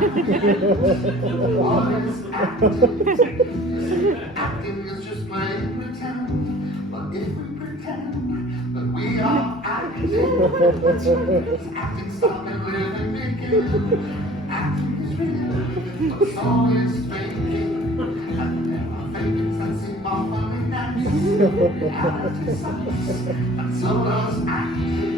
Acting is just plain pretend, but if we pretend that we are acting stop and really begin. Acting is real, but it's always faking. And never faking sense in more funny nights. Reality sucks, and so does acting.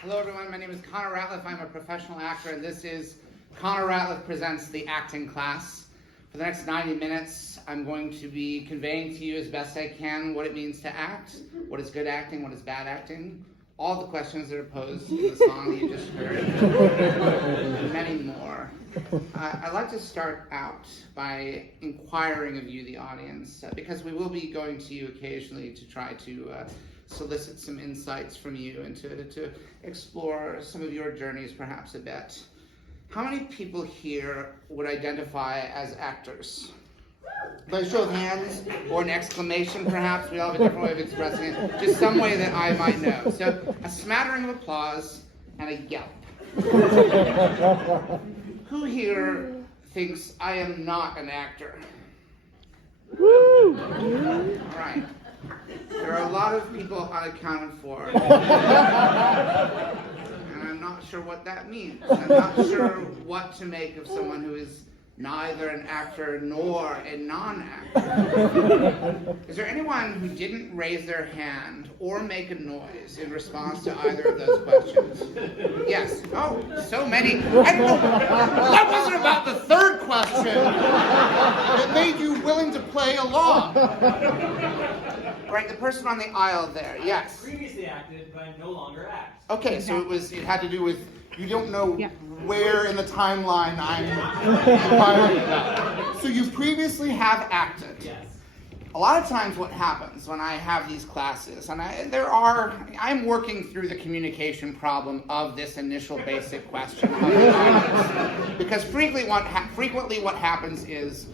Hello everyone, my name is Connor Ratliff. I'm a professional actor, and this is Connor Ratliff Presents the Acting Class. For the next 90 minutes, I'm going to be conveying to you as best I can what it means to act, what is good acting, what is bad acting, all the questions that are posed in the song that you just heard, and many more. I'd like to start out by inquiring of you, the audience, because we will be going to you occasionally to try to solicit some insights from you and to explore some of your journeys perhaps a bit. How many people here would identify as actors? By a show of hands, or an exclamation perhaps, we all have a different way of expressing it, just some way that I might know. So a smattering of applause and a yelp. Who here thinks I am not an actor? Woo! All right. There are a lot of people unaccounted for. And I'm not sure what that means. I'm not sure what to make of someone who is neither an actor nor a non-actor. Is there anyone who didn't raise their hand or make a noise in response to either of those questions? Yes. Oh, so many. I don't know. What was it about the third question that made you willing to play along? Right, the person on the aisle there. Yes. I previously acted, but I no longer act. Okay, so it had to do with, you don't know where in the timeline I'm firing about. So you previously have acted. Yes. A lot of times what happens when I have these classes, and I'm working through the communication problem of this initial basic question of the audience. Because frequently what happens is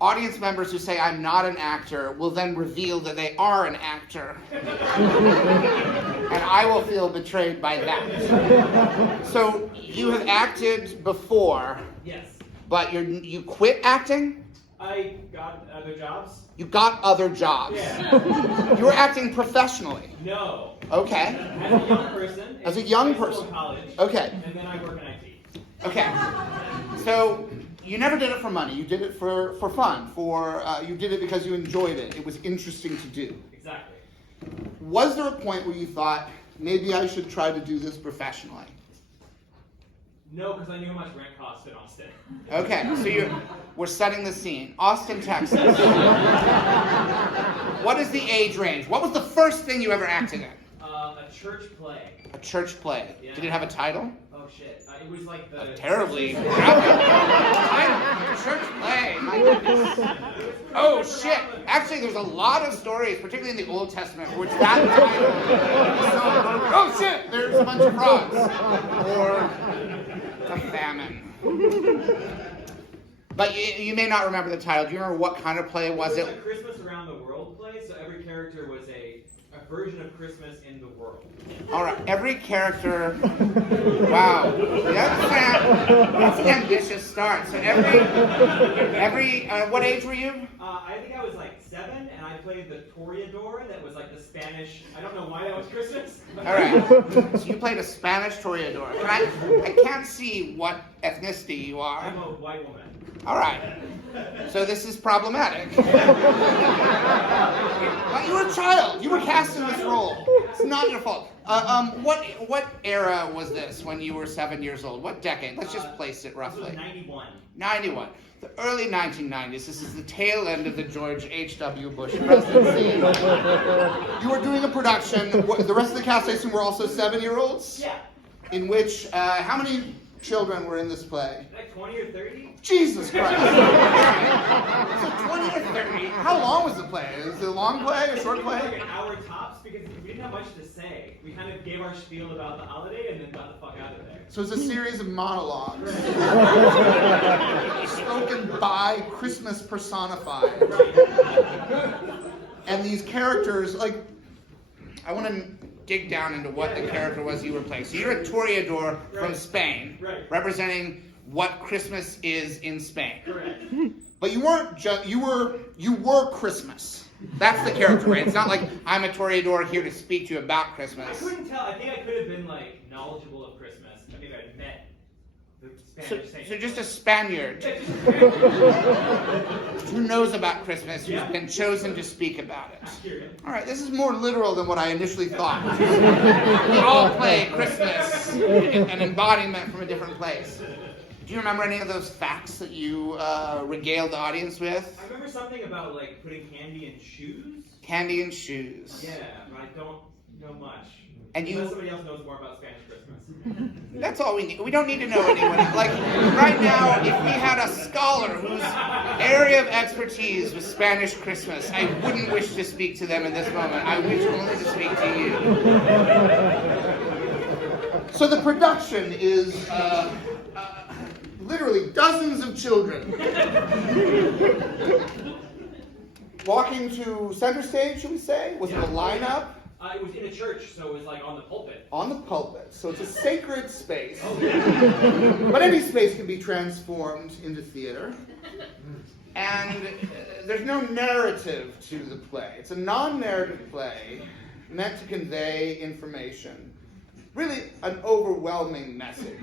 audience members who say I'm not an actor will then reveal that they are an actor. And I will feel betrayed by that. So you have acted before. Yes. But you quit acting? I got other jobs. You got other jobs. Yeah. You were acting professionally. No. Okay. As a young person. As a young in high school person. and college. Okay. And then I work in IT. Okay. So you never did it for money. You did it for fun. You did it because you enjoyed it. It was interesting to do. Exactly. Was there a point where you thought, maybe I should try to do this professionally? No, because I knew how much rent cost in Austin. Okay, so we're setting the scene. Austin, Texas. What is the age range? What was the first thing you ever acted in? A church play. A church play. Yeah. Did it have a title? Oh shit. It was like the... Terribly graphic title. Church play. My goodness. Oh shit. Actually, there's a lot of stories, particularly in the Old Testament, which that title is so... Oh shit, there's a bunch of frogs. Or a famine. But you may not remember the title. Do you remember what kind of play was it? It was a Christmas Around the World play, so every character was a version of Christmas in the world. All right, every character. Wow, that's an ambitious start. So what age were you? I think I was like 7, and I played the Toreador. That was like the Spanish. I don't know why that was Christmas. All right, so you played a Spanish Toreador. I can't see what ethnicity you are. I'm a white woman. All right. So this is problematic. But you were a child. You were cast in this role. It's not your fault. What era was this when you were 7 years old? What decade? Let's just place it roughly. This was 91. 91. The early 1990s. This is the tail end of the George H.W. Bush presidency. You were doing a production. The rest of the cast, I assume, were also 7-year-olds? Yeah. In which, how many children were in this play? Like 20 or 30? Jesus Christ. So 20 or 30. How long was the play? Is it a long play, a short It was play? like an hour tops because we didn't have much to say. We kind of gave our spiel about the holiday and then got the fuck out of there. So it's a series of monologues. Spoken by Christmas personified. And these characters, like, I want to dig down into what the character was you were playing. So you're a toreador from Spain, representing what Christmas is in Spain. Correct. But you weren't just, you were Christmas. That's the character, right? It's not like I'm a toreador here to speak to you about I Christmas. couldn't tell. I think I could have been like knowledgeable of Christmas. I think I'd met the Spanish saint. So just a Spaniard who knows about Christmas, who's been chosen to speak about it. All right, this is more literal than what I initially thought. We all play Christmas, an embodiment from a different place. Do you remember any of those facts that you regaled the audience with? I remember something about like putting candy in shoes. Candy and shoes. Yeah, but I don't know much. And Unless somebody else knows more about Spanish Christmas. That's all we need. We don't need to know anyone. Like, right now, if we had a scholar whose area of expertise was Spanish Christmas, I wouldn't wish to speak to them in this moment. I wish only to speak to you. So the production is literally dozens of children walking to center stage, should we say? Was it a lineup? It was in a church, so it was like on the pulpit. On the pulpit. So it's a sacred space. But any space can be transformed into theater. And there's no narrative to the play. It's a non-narrative play meant to convey information. Really an overwhelming message.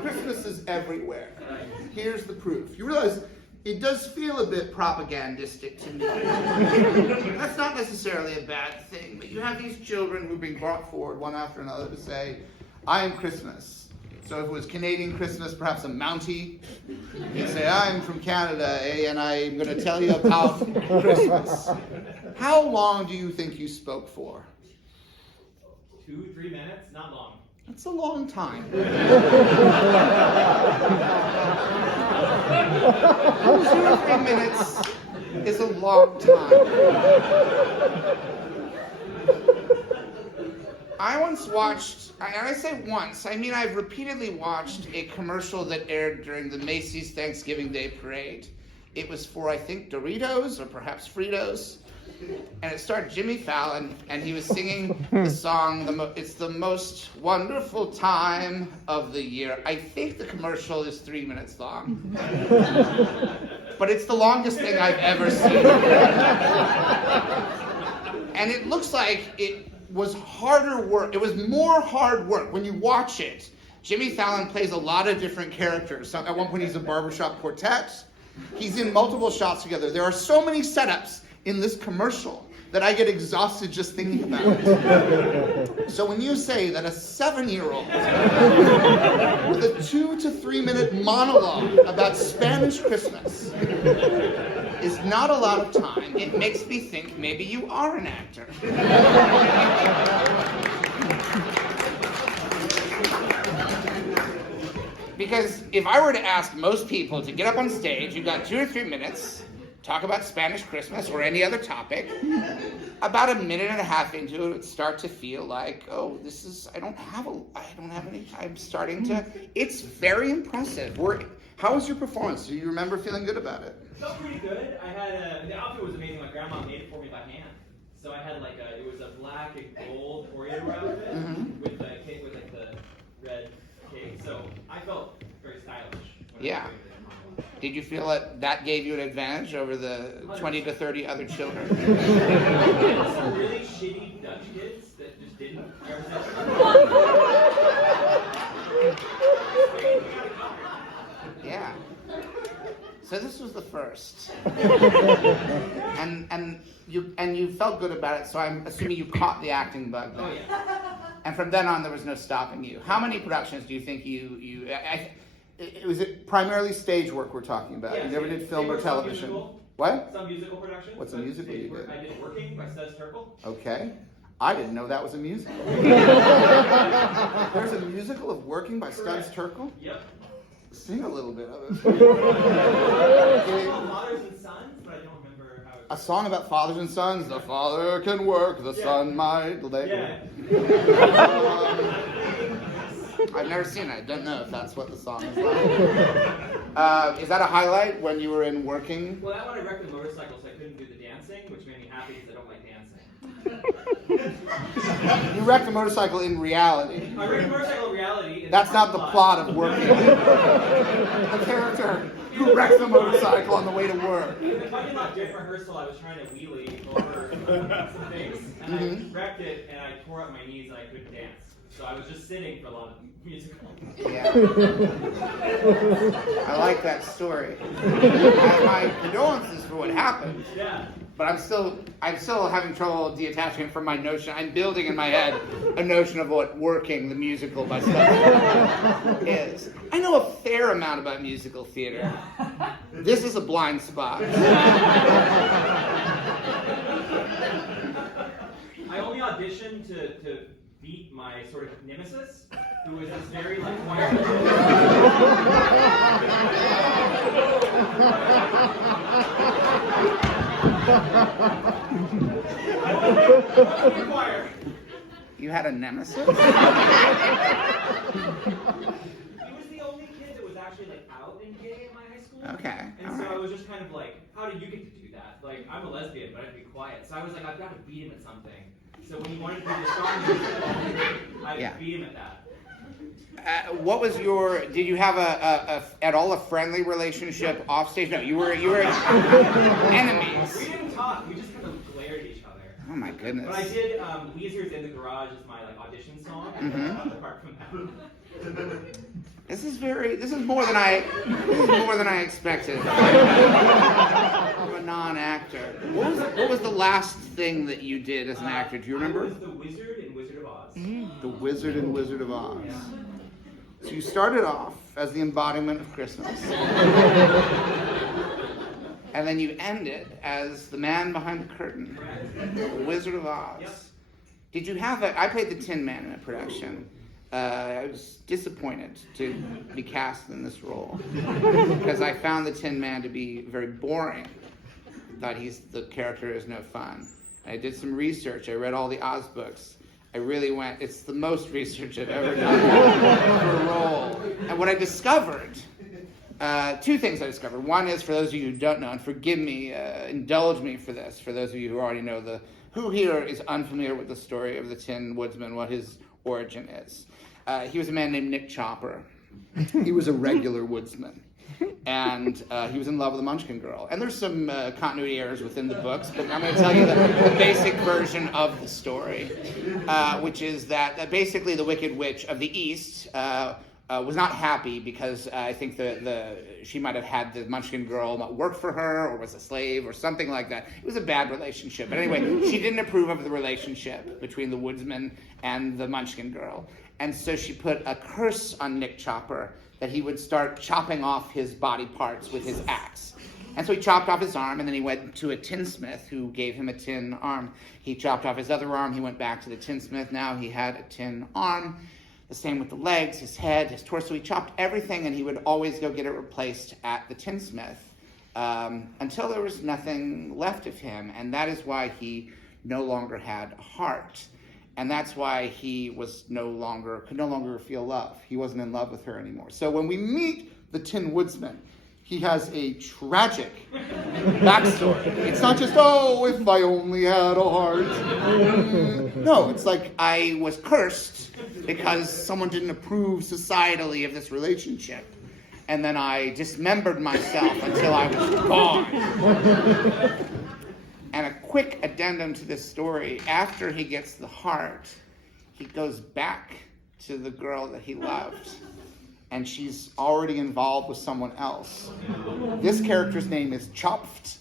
Christmas is everywhere. Here's the proof. You realize it does feel a bit propagandistic to me. That's not necessarily a bad thing, but you have these children who are being brought forward one after another to say, I am Christmas. So if it was Canadian Christmas, perhaps a Mountie, you'd say, I'm from Canada, and I'm going to tell you about Christmas. How long do you think you spoke for? 2-3 minutes, not long. That's a long time. 2 or 3 minutes is a long time. I once watched, and I say once, I mean I've repeatedly watched a commercial that aired during the Macy's Thanksgiving Day Parade. It was for, I think, Doritos or perhaps Fritos. And it starred Jimmy Fallon, and he was singing the song, It's the Most Wonderful Time of the Year. I think the commercial is 3 minutes long. But it's the longest thing I've ever seen. And it looks like it was harder work. It was more hard work. When you watch it, Jimmy Fallon plays a lot of different characters. So at one point he's a barbershop quartet. He's in multiple shots together. There are so many setups in this commercial that I get exhausted just thinking about it. So when you say that a 7-year-old with a 2 to 3 minute monologue about Spanish Christmas is not a lot of time, it makes me think maybe you are an actor. Because if I were to ask most people to get up on stage, you've got 2 or 3 minutes, talk about Spanish Christmas or any other topic, about a minute and a half into it, it would start to feel like, oh, this is, I don't have any, I'm starting to, it's very impressive. How was your performance? Do you remember feeling good about it? It felt pretty good. I had the outfit was amazing. My grandma made it for me by hand. So I had like it was a black and gold toreador outfit with the cape, with like the red cape. So I felt very stylish. Yeah. Did you feel that gave you an advantage over the 20 to 30 other children? Some really shitty Dutch kids that just didn't represent. Yeah. first. and you felt good about it, so I'm assuming you caught the acting bug then. Oh yeah. And from then on, there was no stopping you. How many productions do you think was it primarily stage work we're talking about? Yeah, you never did film or television? What? Some musical productions. What's a musical you did? I did Working by Studs Terkel. Okay. I didn't know that was a musical. There's a musical of Working by Studs Terkel? Yep. Sing a little bit of it. It's called Fathers and Sons, but I don't remember how A song about fathers and sons. The father can work, the son might labor. Yeah. I've never seen it. I don't know if that's what the song is like. Is that a highlight when you were in Working? Well, that one I wrecked the motorcycle, so I couldn't do the dancing, which made me happy because I don't like dancing. You wrecked a motorcycle in reality. I wrecked a motorcycle in reality. That's not the plot of Working. A character who wrecks the motorcycle on the way to work. In the parking lot during rehearsal, I was trying to wheelie over some things, and I wrecked it, and I tore up my knees, and I couldn't dance. So I was just sitting for a lot of musical. Yeah. I like that story. My condolences for what happened. Yeah. But I'm still having trouble detaching from my notion. I'm building in my head a notion of what Working, the musical by Studs is. I know a fair amount about musical theater. Yeah. This is a blind spot. I only auditioned to beat my sort of nemesis, who was this very like choir. Choir. You had a nemesis? He was the only kid that was actually like out and gay in my high school. Okay. And so I was just kind of like, how did you get to do that? Like, I'm a lesbian, but I have to be quiet. So I was like, I've got to beat him at something. So when he wanted to do the song musical, I beat him at that. What was did you have at all a friendly relationship off stage? No, you were enemies. We didn't talk, we just kind of glared at each other. Oh my goodness. But I did, Weezer's In the Garage is my like audition song, apart from that. This is more than I expected from a non-actor. What was the last thing that you did as an actor? Do you remember? I was the wizard in Wizard of Oz. The Wizard in Wizard of Oz. Yeah. So you started off as the embodiment of Christmas. And then you ended as the man behind the curtain, the Wizard of Oz. Yep. Did you have I played the Tin Man in a production. I was disappointed to be cast in this role because I found the Tin Man to be very boring. Thought the character is no fun. I did some research. I read all the Oz books. I really it's the most research I've ever done for a role. And what I discovered, two things I discovered. One is, for those of you who don't know, and forgive me, indulge me for this, for those of you who already know who here is unfamiliar with the story of the Tin Woodsman, what his origin is. He was a man named Nick Chopper. He was a regular woodsman. And he was in love with a Munchkin girl. And there's some continuity errors within the books, but I'm going to tell you the basic version of the story, which is that basically the Wicked Witch of the East was not happy because I think she might have had the Munchkin girl not work for her or was a slave or something like that. It was a bad relationship. But anyway, she didn't approve of the relationship between the woodsman and the Munchkin girl. And so she put a curse on Nick Chopper that he would start chopping off his body parts with his axe. And so he chopped off his arm, and then he went to a tinsmith who gave him a tin arm. He chopped off his other arm. He went back to the tinsmith. Now he had a tin arm. The same with the legs, his head, his torso. He chopped everything, and he would always go get it replaced at the tinsmith until there was nothing left of him. And that is why he no longer had a heart. And that's why he could no longer feel love. He wasn't in love with her anymore. So when we meet the Tin Woodsman, he has a tragic backstory. It's not just, oh, if I only had a heart. No, it's like I was cursed because someone didn't approve societally of this relationship. And then I dismembered myself until I was gone. And a quick addendum to this story, after he gets the heart, he goes back to the girl that he loved. and she's already involved with someone else. This character's name is CRpTAC,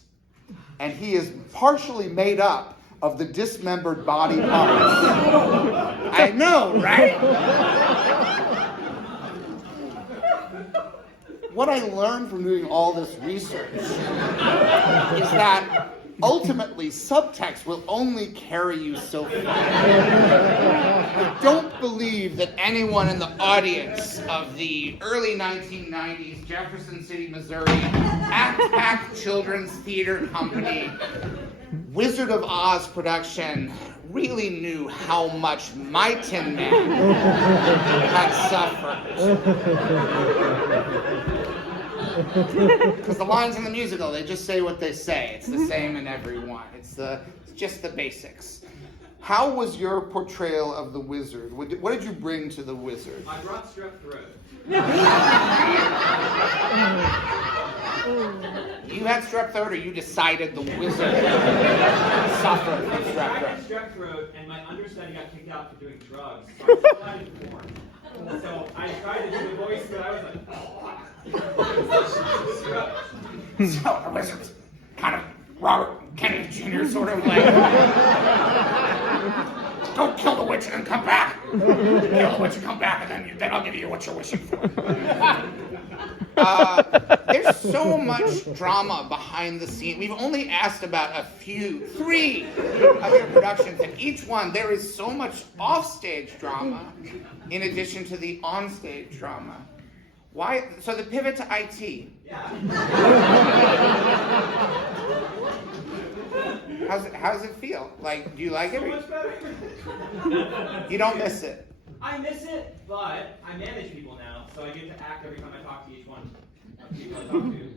and he is partially made up of the dismembered body parts. I know, right? What I learned from doing all this research is that ultimately subtext will only carry you so far. I don't believe that anyone in the audience of the early 1990s Jefferson City, Missouri CRpTAC Children's Theater Company Wizard of Oz production really knew how much my Tin Man had suffered. Because the lines in the musical, they just say what they say. It's the same in every one. It's just the basics. How was your portrayal of the wizard? What did you bring to the wizard? I brought strep throat. You had strep throat, or you decided the wizard suffered from strep I throat? had strep throat, and my understudy got kicked out for doing drugs, so I still had it perform. So I tried to do the voice, but I was like, So the wizard's kind of Robert Kennedy Jr. sort of like, go kill the witch and then come back. Kill the witch and come back, and then I'll give you what you're wishing for. There's so much drama behind the scene. We've only asked about three of your productions, and each one there is so much offstage drama in addition to the onstage drama. Why? So the pivot to IT. yeah. How does it feel? Like, do you like So it? much better. You don't miss it. I miss it, but I manage people now, so I get to act every time I talk to each one of the people I talk to.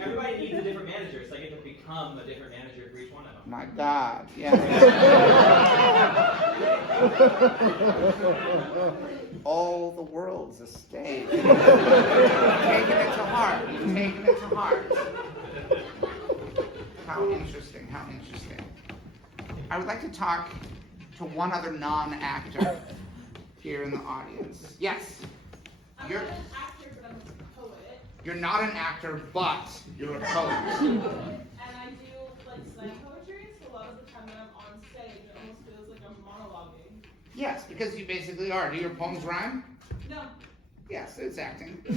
Everybody needs a different manager, so I get to become a different manager for each one of them. My God, yeah. All the world's a stage. Taking it to heart. Taking it to heart. How interesting, how interesting. I would like to talk to one other non-actor here in the audience. Yes? I'm not an actor, but I'm a poet. You're not an actor, but you're a poet. And I do like slam poetry, so a lot of the time when I'm on stage, it almost feels like I'm monologuing. Yes, because you basically are. Do your poems rhyme? No. Yes, it's acting. Not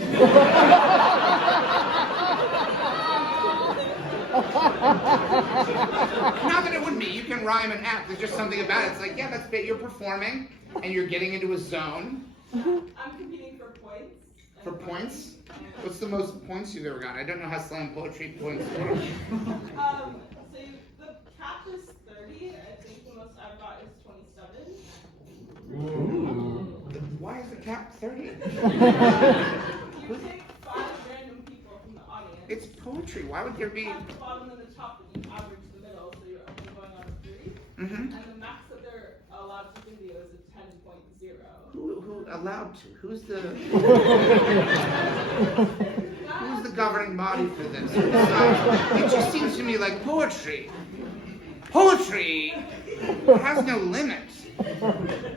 that it wouldn't be. You can rhyme and act. There's just something about it. It's like, yeah, that's it. You're performing, and you're getting into a zone. I'm competing for points. For points? What's the most points you've ever gotten? I don't know how slam poetry points work. So the cap is 30. I think the most I've got is 27. Why is the cap 30? You take 5 random people from the audience. It's poetry. Why would there be... You have the bottom and the top, and you average the middle, so you're only going on 3. Mm-hmm. And the max that they're allowed to video is a 10.0. Who allowed to? Who's the governing body for this? It just seems to me like poetry has no limit.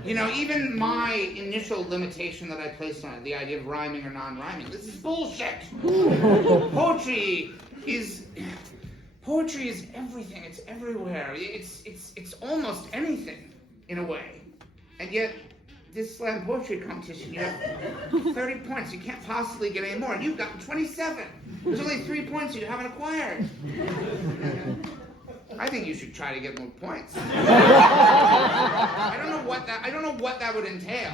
You know, even my initial limitation that I placed on it, the idea of rhyming or non-rhyming, this is bullshit. Poetry is everything. It's everywhere. It's almost anything in a way. And yet, this slam poetry competition, you have 30 points. You can't possibly get any more. You've gotten 27. There's only 3 points you haven't acquired. I think you should try to get more points. I don't know what that would entail,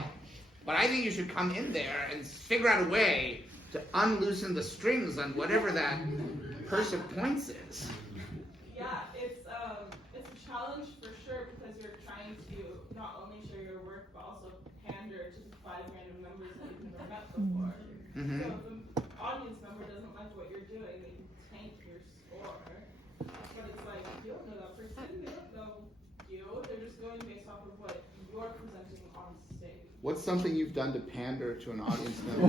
but I think you should come in there and figure out a way to unloosen the strings on whatever that purse of points is. Yeah, it's a challenge for sure because you're trying to not only share your work but also pander to 5 random members that you've never met before. Mm-hmm. So if an audience member doesn't like what you're doing, they can tank your score. But it's like you don't know that person, they don't know you. They're just going based off of what you're presenting on stage. What's something you've done to pander to an audience member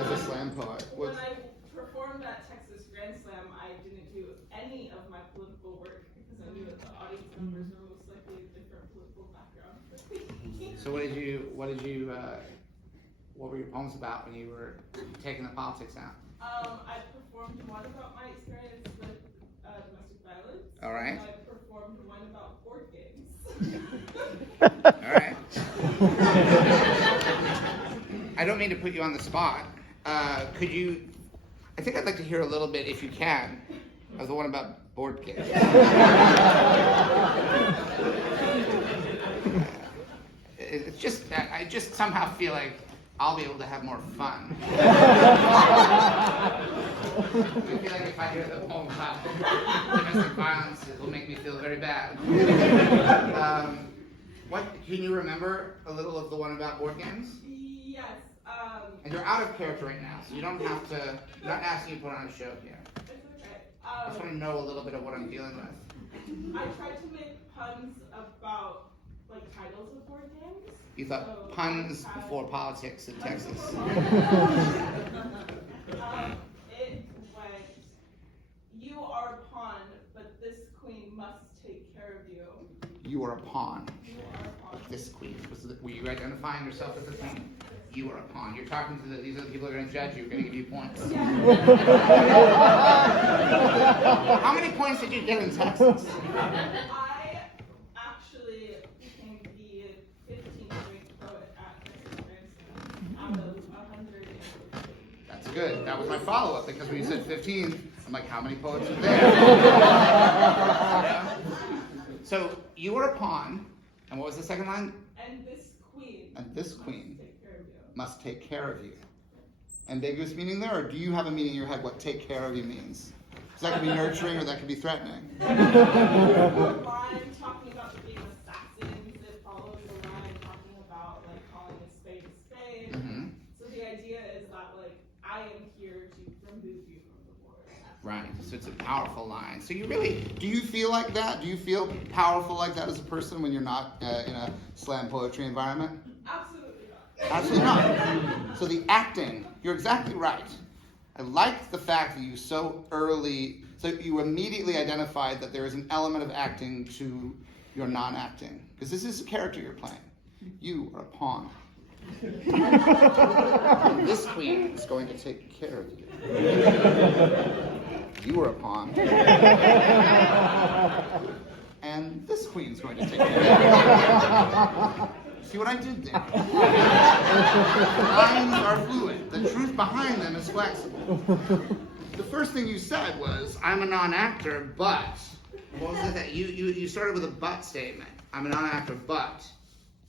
as a slam poet? When I performed at Texas Grand Slam, I didn't do any of my political work because I knew that the audience members were most likely a different political background. So what did you What were your poems about when you were taking the politics out? I performed one about my experience with domestic violence. All right. And I performed one about board games. All right. I don't mean to put you on the spot. Could you, I think I'd like to hear a little bit, if you can, of the one about board games. It's just that I just somehow feel like I'll be able to have more fun. I feel like if I hear the poem about domestic violence, it will make me feel very bad. What can you remember a little of the one about board games? Yes. And you're out of character right now, so you don't have to. I'm not asking you to put on a show here. It's okay. I just want to know a little bit of what I'm dealing with. I tried to make puns about like titles of board games. You thought So puns I had- before politics in Texas. It went, you are a pawn, but this queen must take care of you. You are a pawn. You are a pawn. This queen. Were you identifying yourself as a queen? You are a pawn. You're talking to these are the people who are going to judge you. We're going to give you points. How many points did you get in Texas? I actually became the 15th ranked poet at Casper out of 100. That's good. That was my follow-up because when you said 15, I'm like, how many poets are there? Yeah. So you were a pawn, and what was the second line? And this queen. And this queen Take care of you. must take care of you. Ambiguous meaning there, or do you have a meaning in your head what take care of you means? Because that could be nurturing or that could be threatening. The line talking about being assassins, it follows the line talking about like calling a spade a spade. Mm-hmm. So the idea is that like I am here to remove you from the board. Right, so it's a powerful line. So you really, do you feel like that? Do you feel powerful like that as a person when you're not in a slam poetry environment? Absolutely not. Absolutely not. So the acting, you're exactly right. I like the fact that you so you immediately identified that there is an element of acting to your non-acting. Because this is a character you're playing. You are a pawn. And this queen is going to take care of you. You are a pawn. And this queen's going to take care of you. See what I did there? Lines are fluid. The truth behind them is flexible. The first thing you said was, I'm a non-actor, but... What was it that you started with a but statement. I'm a non-actor, but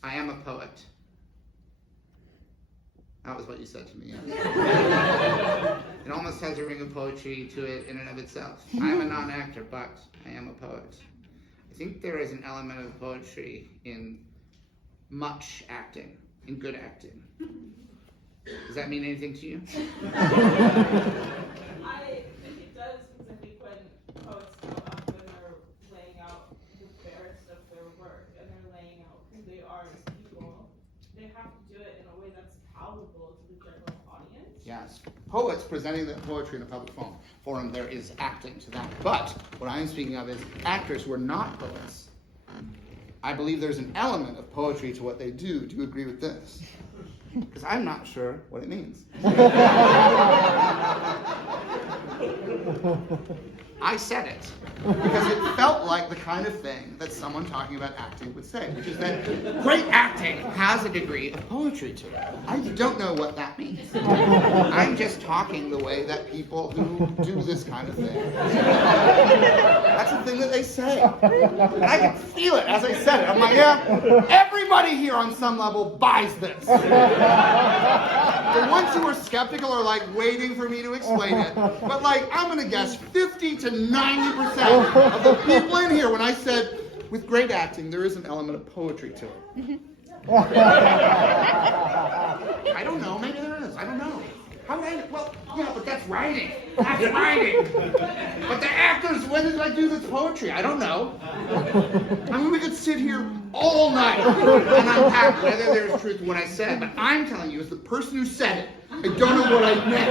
I am a poet. That was what you said to me. Yes. It almost has a ring of poetry to it in and of itself. I am a non-actor, but I am a poet. I think there is an element of poetry in much acting, in good acting. Does that mean anything to you? I think it does because I think when poets go up and they're laying out the barest of their work and they're laying out who they are as people, they have to do it in a way that's palatable to the general audience. Yes. Poets presenting their poetry in a public forum, there is acting to that. But what I'm speaking of is actors who are not poets. I believe there's an element of poetry to what they do. Do you agree with this? Because I'm not sure what it means. I said it because it felt like the kind of thing that someone talking about acting would say, which is that great acting has a degree of poetry to it. I don't know what that means. I'm just talking the way that people who do this kind of thing. That's the thing that they say. And I can feel it as I said it. I'm like, yeah, everybody here on some level buys this. The ones who are skeptical are like waiting for me to explain it. But like, I'm going to guess 50 to 90% of the people in here, when I said, with great acting, there is an element of poetry to it. I don't know. Maybe there is. I don't know. How would I? Well, yeah, but that's writing. That's writing. But the actors, when did I do this poetry? I don't know. I mean, we could sit here all night and unpack whether there's truth in what I said. But I'm telling you, as the person who said it, I don't know what I meant.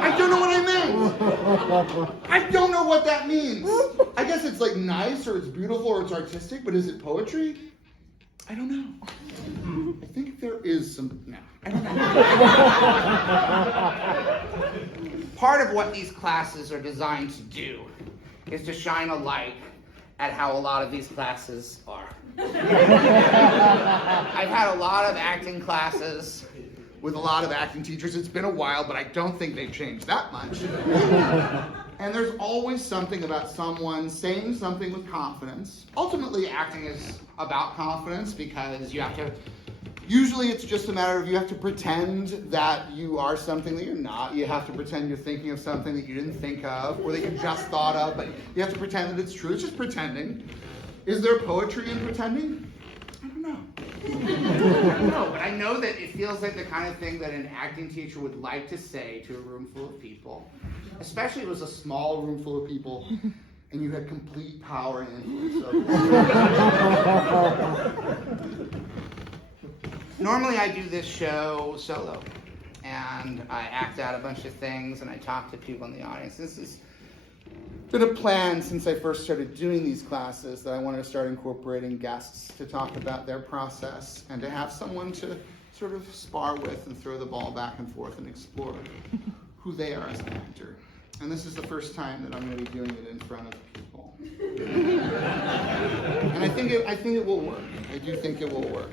I don't know what I meant. I don't know what that means. I guess it's like nice or it's beautiful or it's artistic, but is it poetry? I don't know. I think there is some no. I don't know. Part of what these classes are designed to do is to shine a light at how a lot of these classes are. I've had a lot of acting classes with a lot of acting teachers. It's been a while, but I don't think they've changed that much. And there's always something about someone saying something with confidence. Ultimately, acting is about confidence because you have to, usually it's just a matter of you have to pretend that you are something that you're not. You have to pretend you're thinking of something that you didn't think of or that you just thought of, but you have to pretend that it's true. It's just pretending. Is there poetry in pretending? I don't know. I don't know, but I know that it feels like the kind of thing that an acting teacher would like to say to a room full of people, especially if it was a small room full of people and you had complete power and influence over them. Normally I do this show solo, and I act out a bunch of things and I talk to people in the audience. This has been a plan since I first started doing these classes that I wanted to start incorporating guests to talk about their process and to have someone to sort of spar with and throw the ball back and forth and explore who they are as an actor. And this is the first time that I'm going to be doing it in front of people. And I think it will work. I do think it will work.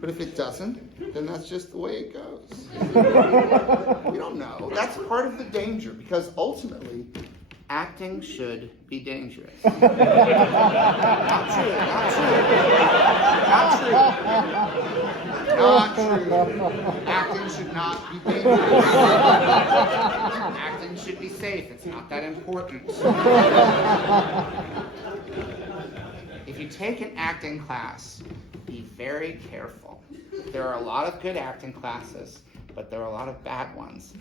But if it doesn't, then that's just the way it goes. We don't know. That's part of the danger, because ultimately, acting should be dangerous. Not true. Acting should not be dangerous. Acting should be safe. It's not that important. If you take an acting class, be very careful. There are a lot of good acting classes, but there are a lot of bad ones.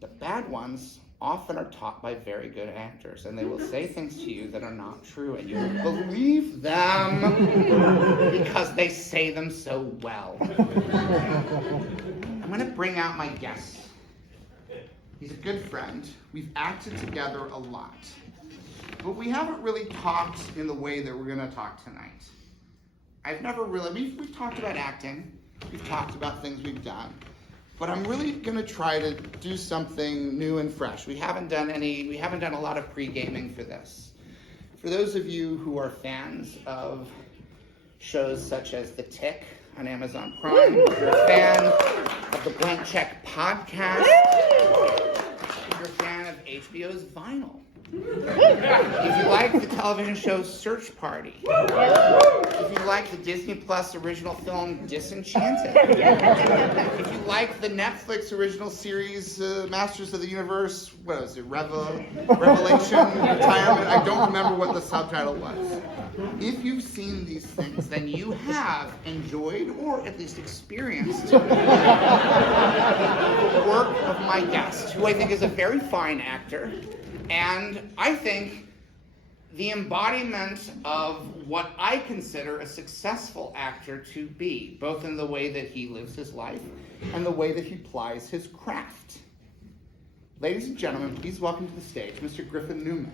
The bad ones often are taught by very good actors, and they will say things to you that are not true, and you will believe them because they say them so well. I'm going to bring out my guest. He's a good friend. We've acted together a lot, but we haven't really talked in the way that we're going to talk tonight. I've never really, we've talked about acting, we've talked about things we've done, but I'm really going to try to do something new and fresh. We haven't done a lot of pre-gaming for this. For those of you who are fans of shows such as The Tick on Amazon Prime, if you're a fan of the Blank Check podcast, if you're a fan of HBO's Vinyl, if you like the television show Search Party, if you like the Disney Plus original film Disenchanted, if you like the Netflix original series Masters of the Universe, what was it, Revelation, Retirement, I don't remember what the subtitle was. If you've seen these things, then you have enjoyed or at least experienced the work of my guest, who I think is a very fine actor, and I think the embodiment of what I consider a successful actor to be, both in the way that he lives his life and the way that he plies his craft. Ladies and gentlemen, please welcome to the stage Mr. Griffin Newman.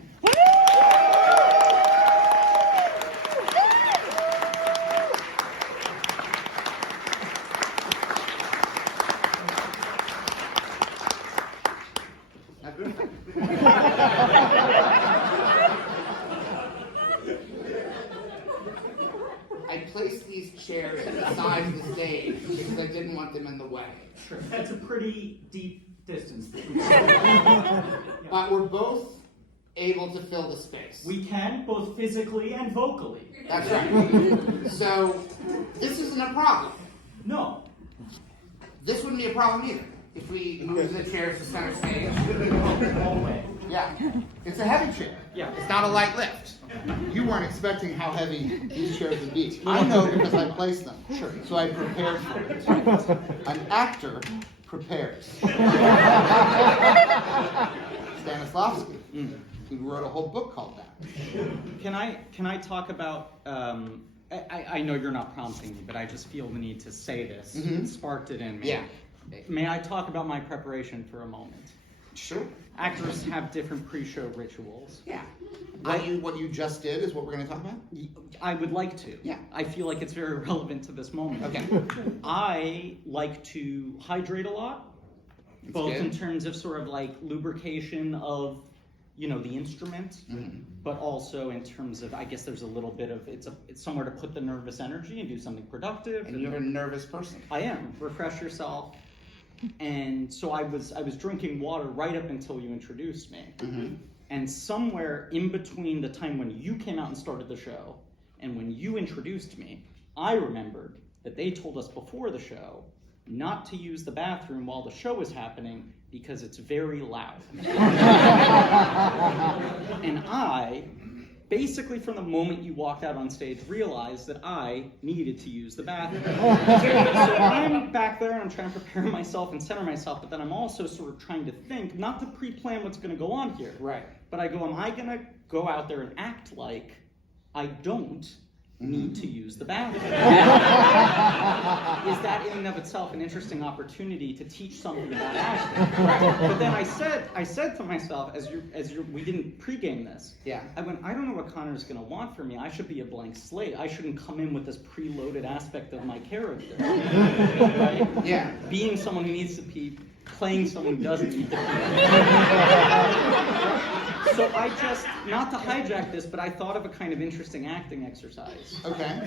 I placed these chairs beside the stage because I didn't want them in the way. Sure. That's a pretty deep distance. But we're both able to fill the space. We can, both physically and vocally. That's right. So, this isn't a problem. No. This wouldn't be a problem either if we moved the chairs to center stage. Yeah. It's a heavy chair. Yeah. It's not a light lift. You weren't expecting how heavy these chairs would be. I know because I placed them. Sure. So I prepared for it. An actor prepares. Stanislavski, who wrote a whole book called that. Can I talk about, I know you're not prompting me, but I just feel the need to say this. It sparked it in me. Yeah. May I talk about my preparation for a moment? Sure. Actors have different pre-show rituals. Yeah. What you just did is what we're going to talk about? I would like to. Yeah. I feel like it's very relevant to this moment. Okay. I like to hydrate a lot, That's both good. in terms of sort of like lubrication of, you know, the instrument, but also in terms of, I guess there's a little bit of, it's somewhere to put the nervous energy and do something productive. And you're a nervous person. I am. Refresh yourself. And so I was drinking water right up until you introduced me. And somewhere in between the time when you came out and started the show and when you introduced me, I remembered that they told us before the show not to use the bathroom while the show was happening because it's very loud. And I, basically from the moment you walked out on stage, realized that I needed to use the bathroom. So I'm back there and I'm trying to prepare myself and center myself, but then I'm also sort of trying to think, not to pre-plan what's going to go on here. Right. But I go, am I going to go out there and act like I don't need to use the bathroom? Is that in and of itself an interesting opportunity to teach something about acting? Right. But then I said to myself, we didn't pregame this. Yeah. I went, I don't know what Connor's going to want from me. I should be a blank slate. I shouldn't come in with this preloaded aspect of my character. Right? Yeah. Being someone who needs to pee, playing someone who doesn't need to pee. So I just, not to hijack this, but I thought of a kind of interesting acting exercise. Okay.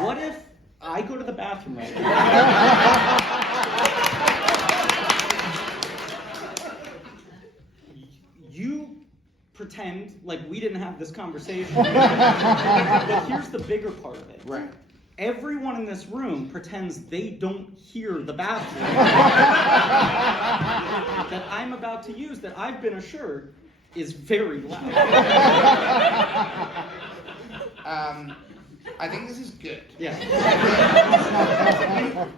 What if I go to the bathroom right now? You pretend like we didn't have this conversation. But here's the bigger part of it. Right. Everyone in this room pretends they don't hear the bathroom that I'm about to use, that I've been assured is very loud. I think this is good. Yeah.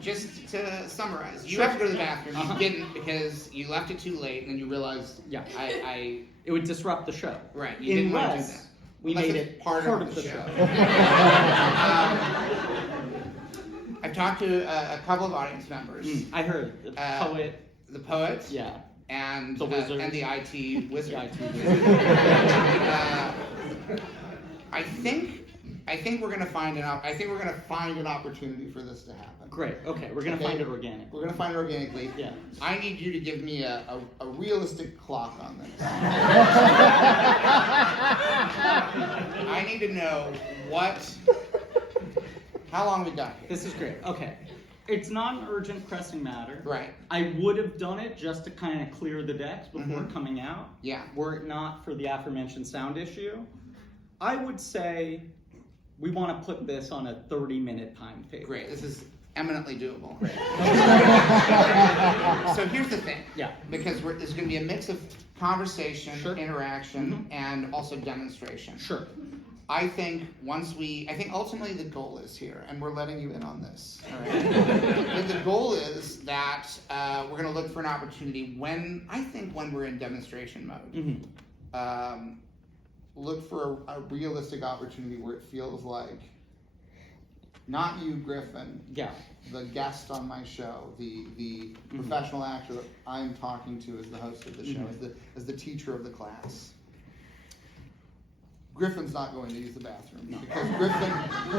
Just to summarize, you have to go to the bathroom. You didn't because you left it too late, and then you realized, Yeah. It It would disrupt the show. right. You didn't want to do Unless that. we Unless made it's it part of the show. I've talked to a couple of audience members. I heard the poet. The poet. Yeah. And The wizard. and the IT wizard. The IT wizard. I think we're gonna find an opportunity for this to happen. Great. Okay, we're gonna find it organic. We're gonna find it organically. Yeah. I need you to give me a realistic clock on this. I need to know how long we got here. This is great. Okay. It's not an urgent, pressing matter. Right. I would have done it just to kind of clear the decks before coming out. Yeah. Were it not for the aforementioned sound issue, I would say we want to put this on a 30-minute timetable. Great. This is eminently doable. Great. So here's the thing. Yeah. Because there's going to be a mix of conversation, Sure. interaction, and also demonstration. Sure. I think ultimately the goal is here, and we're letting you in on this. All right? The goal is that we're going to look for an opportunity when we're in demonstration mode. Look for a realistic opportunity where it feels like not you, Griffin, Yeah. the guest on my show, the professional actor that I'm talking to as the host of the show, as the teacher of the class. Griffin's not going to use the bathroom because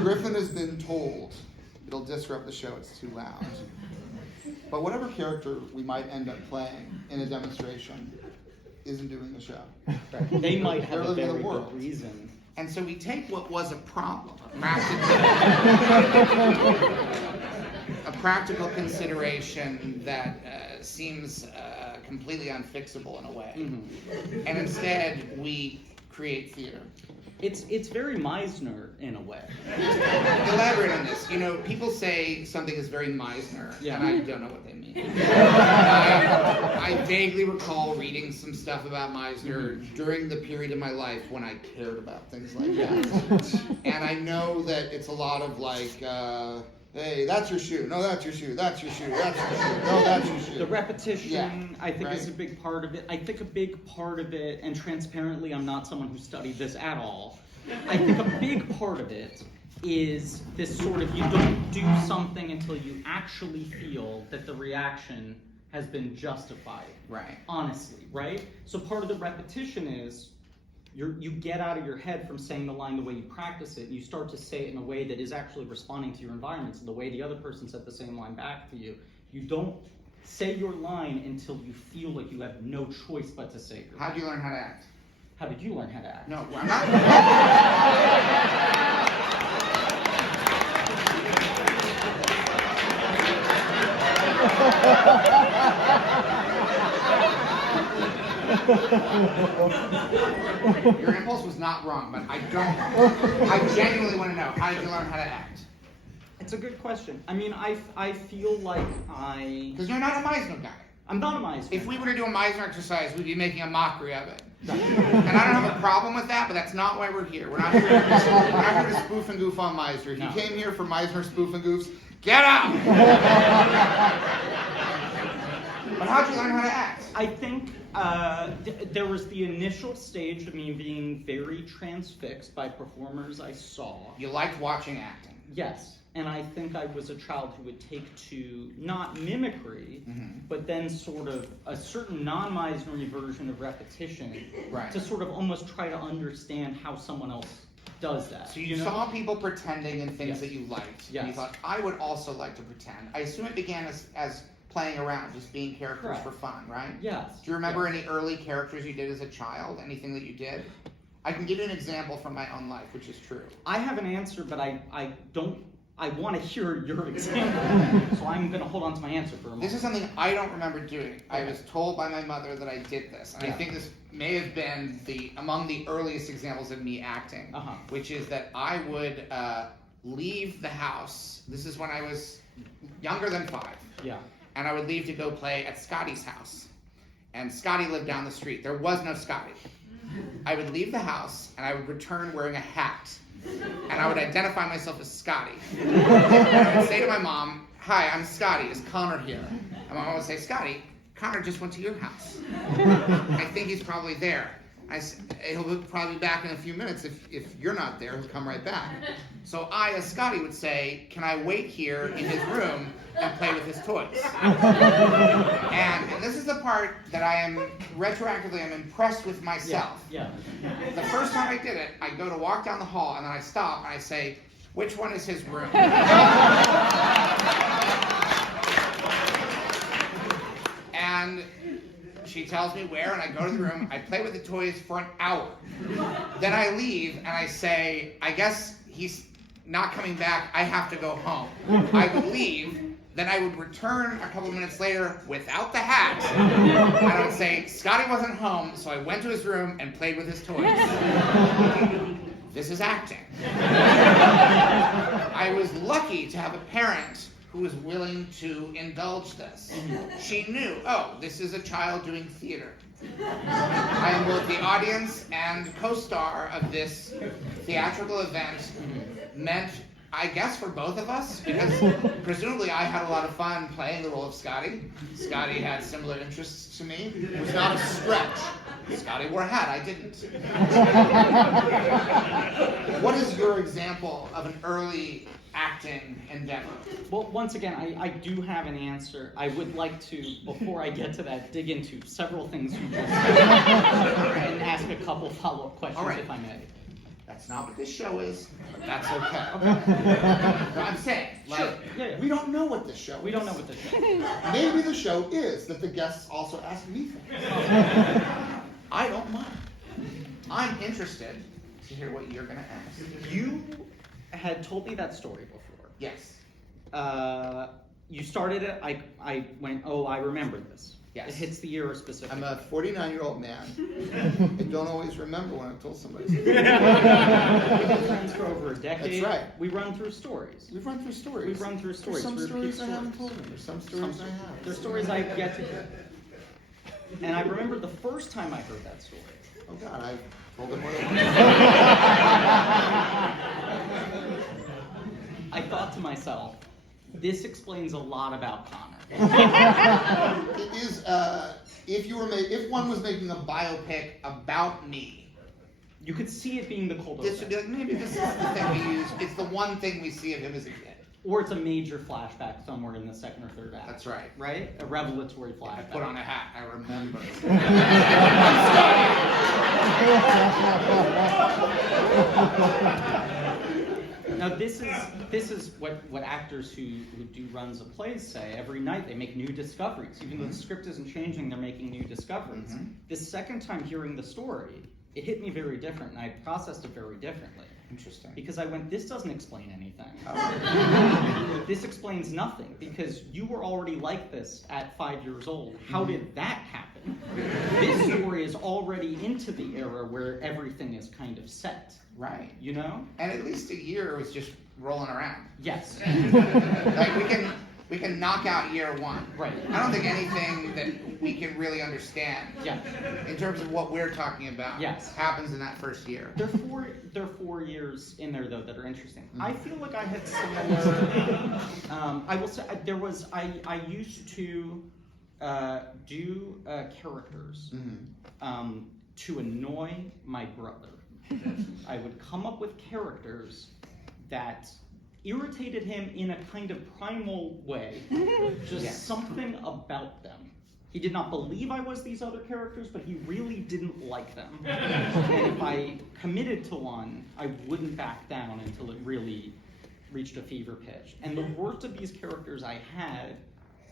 Griffin has been told it'll disrupt the show, it's too loud. But whatever character we might end up playing in a demonstration isn't doing the show. Right. They might have They're a living in very the world. good reason. And so we take what was a problem, a practical consideration that seems completely unfixable in a way, and instead we create theater. It's very Meisner in a way. Elaborate on this. You know, people say something is very Meisner, Yeah. and I don't know what they mean. I vaguely recall reading some stuff about Meisner during the period of my life when I cared about things like that. And I know that it's a lot of like, hey, that's your shoe. No, that's your shoe. That's your shoe. That's your shoe. No, that's your shoe. The repetition, Yeah, I think, is right. a big part of it. I think a big part of it, and transparently, I'm not someone who studied this at all. I think a big part of it is this sort of, you don't do something until you actually feel that the reaction has been justified. Right. Honestly, right? So part of the repetition is you get out of your head from saying the line the way you practice it, and you start to say it in a way that is actually responding to your environment, so the way the other person said the same line back to you. You don't say your line until you feel like you have no choice but to say your line. How do you learn how to act? How did you learn how to act? No, I'm not. Your impulse was not wrong, but I genuinely want to know, how did you learn how to act? It's a good question. I mean, I feel like Because you're not a Meisner guy. I'm not a Meisner. If we were to do a Meisner exercise, we'd be making a mockery of it. And I don't have a problem with that, but that's not why we're here. We're not here to spoof and goof on Meisner. If you came here for Meisner spoof and goofs, get out! But how'd you learn how to act? I think there was the initial stage of me being very transfixed by performers I saw. You liked watching acting. Yes, and I think I was a child who would take to not mimicry, but then sort of a certain non-Meisnery version of repetition to sort of almost try to understand how someone else does that. So you saw people pretending in things that you liked, and you Yes. thought, I would also like to pretend. I assume it began as playing around, just being characters for fun, right? Yes. Do you remember any early characters you did as a child? Anything that you did? I can give you an example from my own life, which is true. I have an answer, but I want to hear your example, so I'm going to hold on to my answer for a moment. This is something I don't remember doing. I was told by my mother that I did this, and I think this may have been among the earliest examples of me acting, which is that I would leave the house. This is when I was younger than 5. Yeah. And I would leave to go play at Scotty's house. And Scotty lived down the street. There was no Scotty. I would leave the house, and I would return wearing a hat. And I would identify myself as Scotty. And I would say to my mom, hi, I'm Scotty. Is Connor here? And my mom would say, Scotty, Connor just went to your house. I think he's probably there. He'll probably be back in a few minutes. If you're not there, he'll come right back. So I, as Scotty, would say, can I wait here in his room and play with his toys? And this is the part that I'm impressed with myself. Yeah. The first time I did it, I go to walk down the hall, and then I stop, and I say, which one is his room? And she tells me where, and I go to the room. I play with the toys for an hour. Then I leave, and I say, I guess he's not coming back. I have to go home. I would leave. Then I would return a couple of minutes later without the hat. And I would say, Scotty wasn't home, so I went to his room and played with his toys. This is acting. I was lucky to have a parent who was willing to indulge this. She knew, this is a child doing theater. I am both the audience and co-star of this theatrical event, meant, I guess, for both of us, because presumably I had a lot of fun playing the role of Scotty. Scotty had similar interests to me. It was not a stretch. Scotty wore a hat, I didn't. What is your example of an early acting endeavor? Well, once again, I do have an answer. I would like to, before I get to that, dig into several things you just said and ask a couple follow-up questions, if I may. That's not what this show is, but that's okay. No, I'm saying, we don't know what this show is. We don't know what this show is. Maybe the show is that the guests also ask me things. I don't mind. I'm interested to hear what you're going to ask. You had told me that story before. Yes. You started it, I went, I remember this. Yes. It hits the era specifically. I'm a 49-year-old man. I don't always remember when I've told somebody. We've been friends for over a decade. That's right. We run through stories. We've run through stories. We've run through stories. There's some stories I haven't told you. There's some stories I have. There's stories I've yet to hear. And I remember the first time I heard that story. Oh God, I've told it more than once. I thought to myself, this explains a lot about Connor. It is, if one was making a biopic about me, you could see it being the cold this would be like, maybe this is the thing we use. It's the one thing we see of him as a kid. Or it's a major flashback somewhere in the second or third act. That's right. Right? A revelatory I flashback. put on a hat. I remember. Now this is what actors who do runs of plays say. Every night they make new discoveries. Even though the script isn't changing, they're making new discoveries. Mhm. This second time hearing the story, it hit me very different, and I processed it very differently. Interesting. Because I went, this doesn't explain anything. Oh. This explains nothing, because you were already like this at 5 years old. How did that happen? This story is already into the era where everything is kind of set. Right. You know? And at least a year was just rolling around. Yes. Like we can knock out year one. Right. I don't think anything that we can really understand Yeah. in terms of what we're talking about Yes. happens in that first year. There are 4 years in there though that are interesting. I feel like I had similar. I will say I used to do characters to annoy my brother. I would come up with characters that irritated him in a kind of primal way. Just Yes. something about them. He did not believe I was these other characters, but he really didn't like them. And if I committed to one, I wouldn't back down until it really reached a fever pitch. And the worst of these characters I had,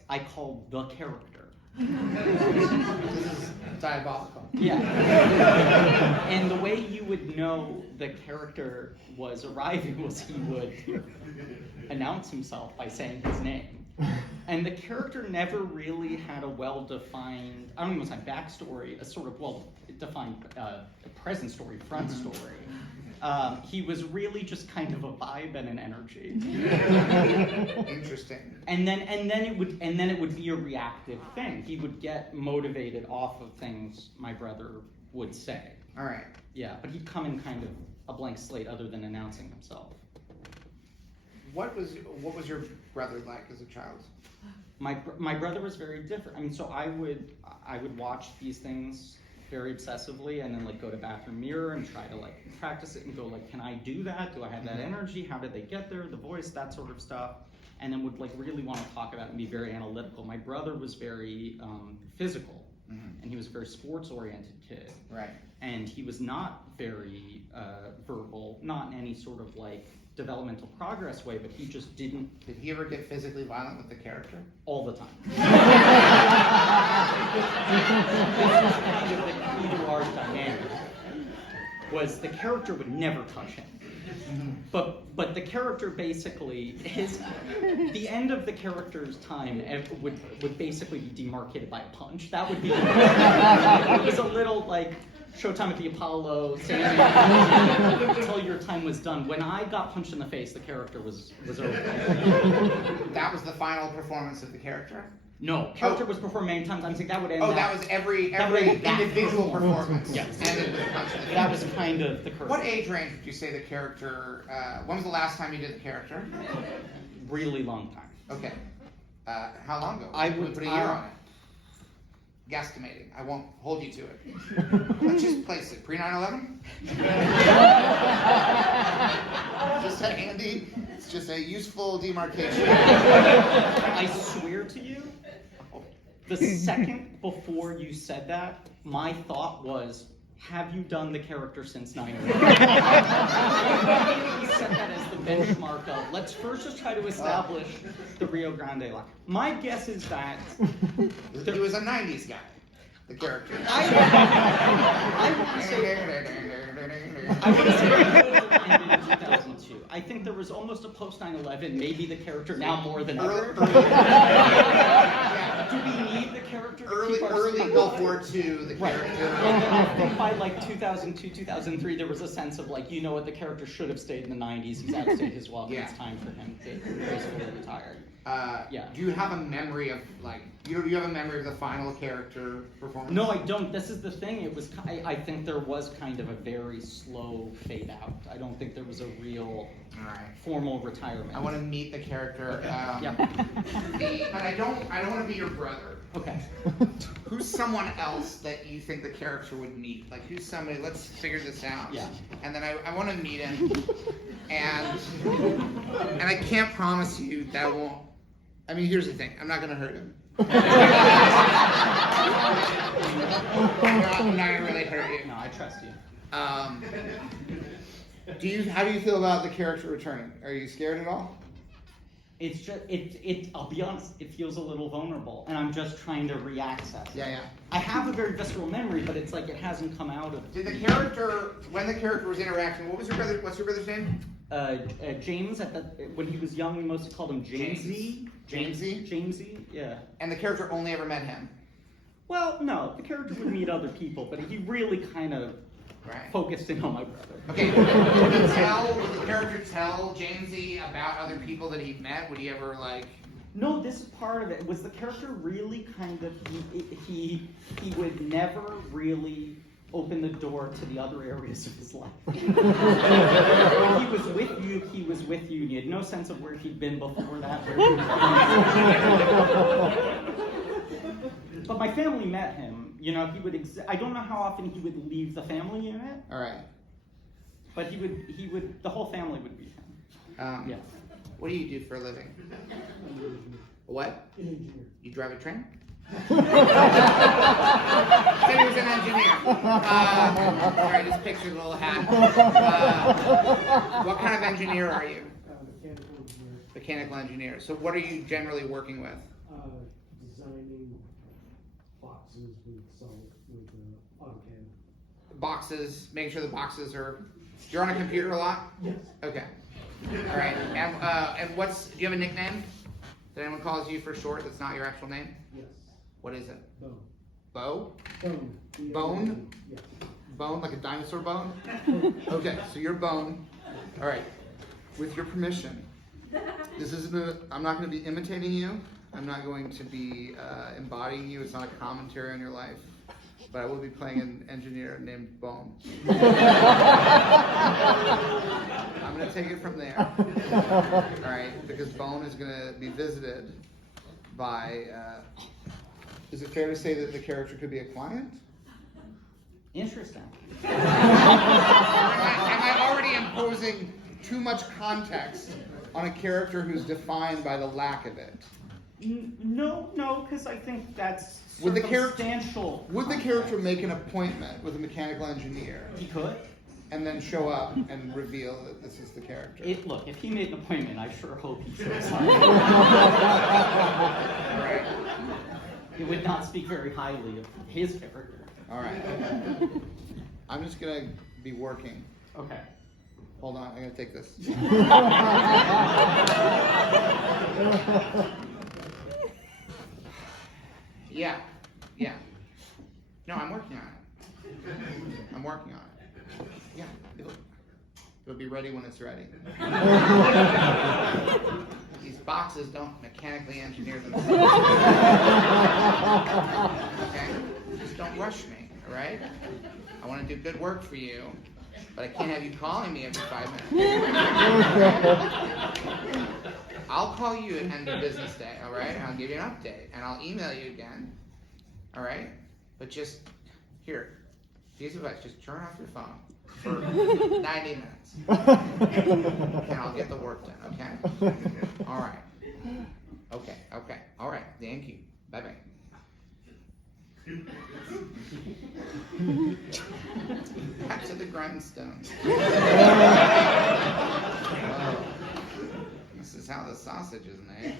I called the character. This is diabolical. Yeah. And the way you would know the character was arriving was he would announce himself by saying his name. And the character never really had a well-defined, I don't even say backstory, a sort of well-defined present story, front story. He was really just kind of a vibe and an energy. Interesting. And then it would be a reactive thing. He would get motivated off of things my brother would say. All right. Yeah, but he'd come in kind of a blank slate other than announcing himself. What was your brother like as a child? My brother was very different. I mean, so I would watch these things very obsessively and then like go to bathroom mirror and try to like practice it and go like, can I do that? Do I have that energy? How did they get there? The voice, that sort of stuff. And then would like really want to talk about it and be very analytical. My brother was very physical, and he was a very sports-oriented kid. Right. And he was not very verbal, not in any sort of like developmental progress way, but he just didn't. Did he ever get physically violent with the character? All the time. This was kind of the key to our dynamic, was the character would never touch him. But the character basically, the end of the character's time would basically be demarcated by a punch. That would be, it was a little like Showtime at the Apollo, saying until your time was done. When I got punched in the face, the character was over. That was the final performance of the character? No, character was performed many times. I'm saying that would end. That was every that would end that individual performance. Yes. Ended with a punch in the face. That was kind of the curve. What age range would you say the character? When was the last time you did the character? Really long time. Okay. How long ago? I would put a year on it. Guesstimating. I won't hold you to it. Let's just place it. Pre 9/11. Just a handy. It's just a useful demarcation. I swear to you, the second before you said that, my thought was, have you done the character since 9/11? He set that as the benchmark of, let's first just try to establish the Rio Grande line. My guess is that... He was a 90s guy, the character. I want to say 2002. I think there was almost a post 9/11, maybe the character now more than ever. Do we need the character to keep our Early story Gulf alive? War II, the Right. character. And then I think by like 2002, 2003, there was a sense of like, you know what, the character should have stayed in the 90s. He's outstayed his welcome. Yeah. It's time for him to basically retire. Yeah. Do you have a memory of you have a memory of the final character performance? No, I don't. This is the thing. It was. I think there was kind of a very slow fade out. I don't think there was a real formal retirement. I want to meet the character. Yeah. But I don't want to be your brother. Okay. Who's someone else that you think the character would meet? Like, who's somebody? Let's figure this out. Yeah. And then I want to meet him, and I can't promise you that I won't. I mean, here's the thing. I'm not gonna hurt him. I'm not gonna really hurt you. No, I trust you. How do you feel about the character returning? Are you scared at all? It's just, I'll be honest, it feels a little vulnerable, and I'm just trying to re-access it. Yeah. I have a very visceral memory, but it's like it hasn't come out of. Did the character, when the character was interacting, what's your brother's name? James, when he was young, we mostly called him Jamesy. Jamesy? Jamesy, yeah. And the character only ever met him? Well, no, the character would meet other people, but he really kind of focused in on my brother. Okay, would the character tell Jamesy about other people that he'd met? Would he ever, like... No, this is part of it. Was the character really kind of, he would never really open the door to the other areas of his life. When he was with you, he was with you, and you had no sense of where he'd been before that. But my family met him. You know, he would. I don't know how often he would leave the family unit. All right. But he would. The whole family would be him. Yeah. What do you do for a living? What? An engineer. You drive a train? Said he was an engineer. All right, just picture the little hat. What kind of engineer are you? Mechanical engineer. Mechanical engineer. So what are you generally working with? Designing boxes with AutoCAD. Boxes, making sure the boxes are... You're on a computer a lot? Yes. Okay. All right. And do you have a nickname that anyone calls you for short that's not your actual name? Yes. What is it? Bone. Bo? Bone. Bone? Yes. Bone, like a dinosaur bone? Okay, so you're Bone. All right. With your permission, I'm not going to be imitating you. I'm not going to be embodying you. It's not a commentary on your life. But I will be playing an engineer named Bone. I'm going to take it from there. All right, because Bone is going to be visited by... is it fair to say that the character could be a client? Interesting. Am I already imposing too much context on a character who's defined by the lack of it? No, because I think that's Would the circumstantial. Would the character make an appointment with a mechanical engineer He could. and then show up and reveal that this is the character? Look, if he made an appointment, I sure hope he shows up. All right. It would not speak very highly of his character. All right. I'm just going to be working. Okay. Hold on, I'm going to take this. Yeah. No, I'm working on it. Yeah, it'll be ready when it's ready. These boxes don't mechanically engineer themselves. Okay? Just don't rush me, all right? I want to do good work for you, but I can't have you calling me every 5 minutes. I'll call you at end of business day, all right? And I'll give you an update, and I'll email you again, all right? But just, here, piece of advice, just turn off your phone for 90 minutes, and I'll get the work done, okay? All right. Okay, all right, thank you. Bye-bye. Back to the grindstone. Oh, this is how the sausage is made.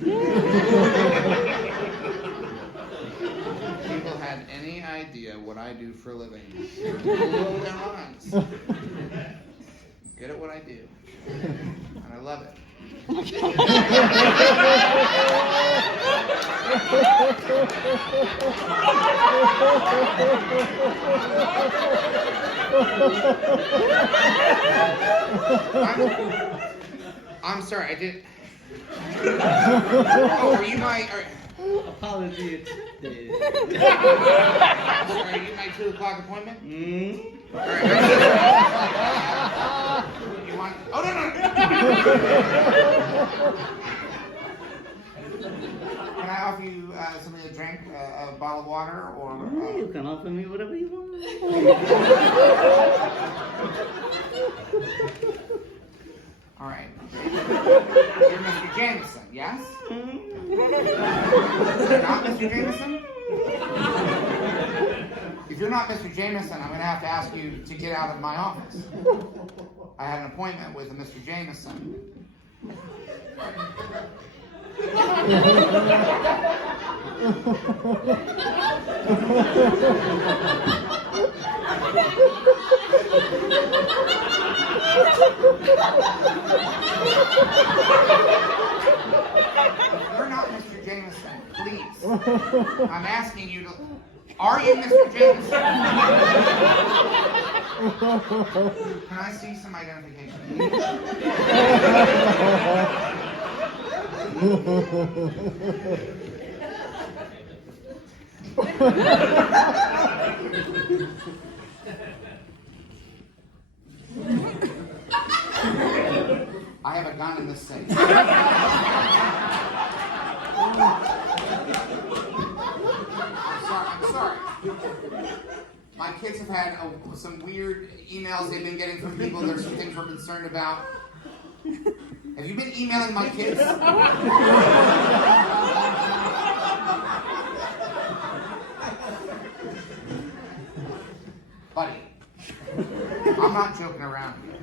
People had any idea what I do for a living, blow their minds. Good at what I do, and I love it. I'm sorry, I did. Oh, are you my? Apology Sorry, are you my 2 o'clock appointment? Mm-hmm. All right. You want? Oh no! Can I offer you something to drink? A bottle of water or... You can offer me whatever you want. All right. You're Mr. Jameson, yes? You're not Mr. Jameson? If you're not Mr. Jameson, I'm going to have to ask you to get out of my office. I had an appointment with a Mr. Jameson. You're not Mr. Jameson, please. I'm asking you to... Are you Mr. Jameson? Can I see some identification? I have a gun in this safe. I'm sorry. My kids have had some weird emails they've been getting from people. There's some things we're concerned about. Have you been emailing my kids? Buddy, I'm not joking around here.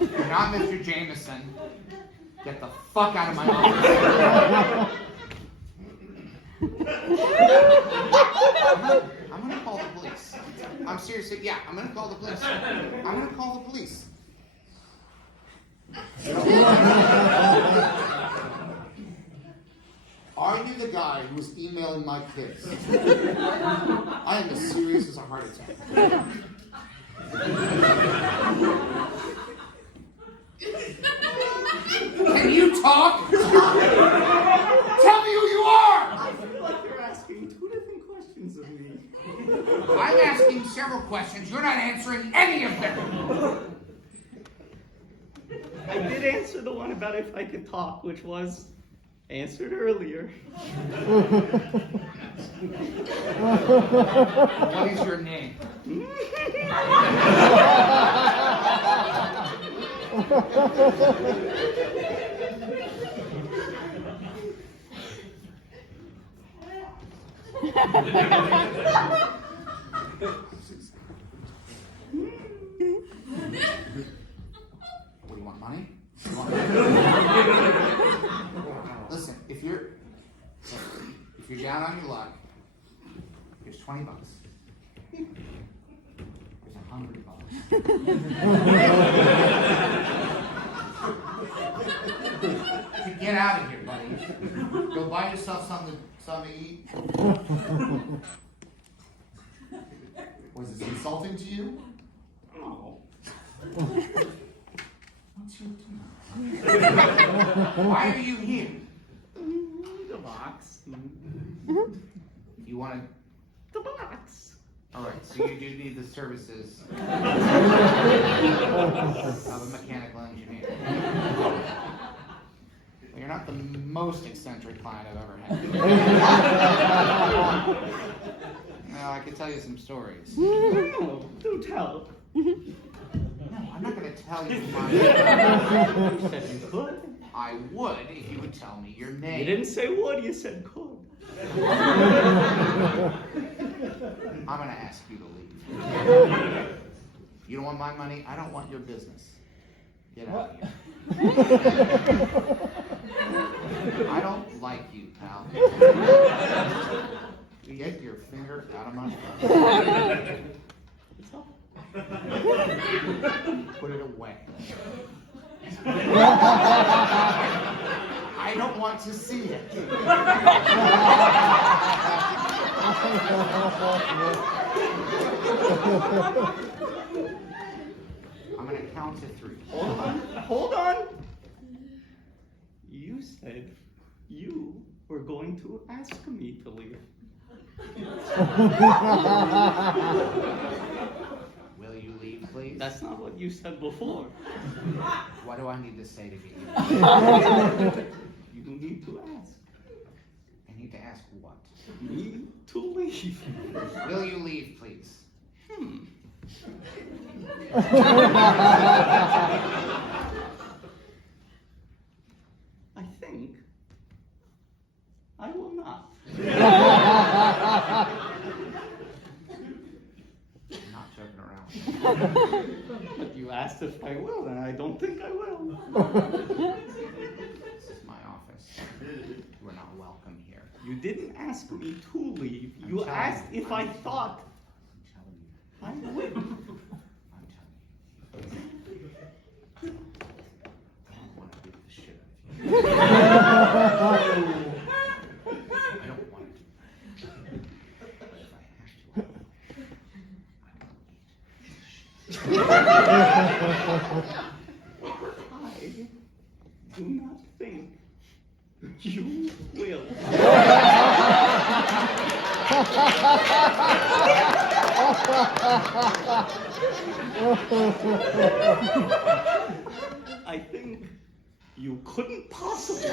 You're not Mr. Jameson. Get the fuck out of my office. I'm gonna call the police. I'm seriously, yeah, I'm gonna call the police. I'm gonna call the police. Are you the guy who's emailing my kids? I am as serious as a heart attack. Can you talk? Tell me who you are! I feel like you're asking two different questions of me. I'm asking several questions. You're not answering any of them. I did answer the one about if I could talk, which was answered earlier. What is your name? What do you want, money? You want money? Listen, if you're down on your luck, here's $20. Here's $100. Get out of here, buddy. Go buy yourself something to eat. Was this insulting to you? Oh. What's your deal? Why are you here? The box. You want The box. All right, so you do need the services of a mechanical engineer. Well, you're not the most eccentric client I've ever had. No, I could tell you some stories. No, do tell. No, I'm not going to tell you mine. You said you could. I would if you would tell me your name. You didn't say would, you said could. I'm going to ask you to leave. You don't want my money? I don't want your business. Get out of here. I don't like you, pal. Get your finger out of my mouth. Put it away. I don't want to see it. I'm going to count to 3. Hold on. You said you were going to ask me to leave. Will you leave, please? That's not what you said before. What do I need to say to get you? You need to ask. I need to ask what? Me to leave. Will you leave, please? I think I will not. I'm not joking around. But you asked if I will, and I don't think I will. This is my office. You are not welcome here. You didn't ask me to leave. I'm You telling asked you. if I thought I'm telling you. I would. I'm telling you. I don't want to beat the shit out of you. I don't want to do that. But if I have to, I do not think you will. I think you couldn't possibly.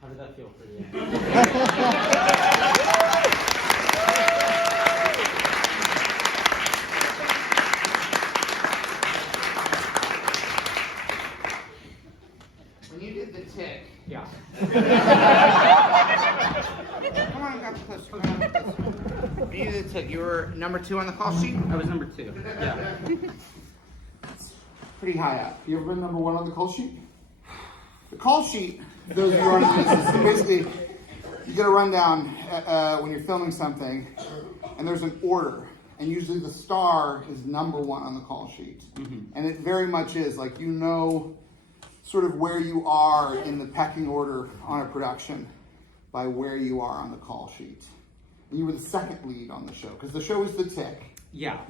How did that feel for you? when you did the tick, Yeah. come on, got closer. Come on, closer. When you did the tick, you were number 2 on the call sheet? I was number 2. Yeah. Pretty high up. You ever been number 1 on the call sheet? The call sheet, those of you who aren't in business, so basically, you get a rundown when you're filming something, and there's an order, and usually the star is number 1 on the call sheet. And it very much is, like, you know sort of where you are in the pecking order on a production by where you are on the call sheet. And you were the second lead on the show, because the show is The Tick. Yeah.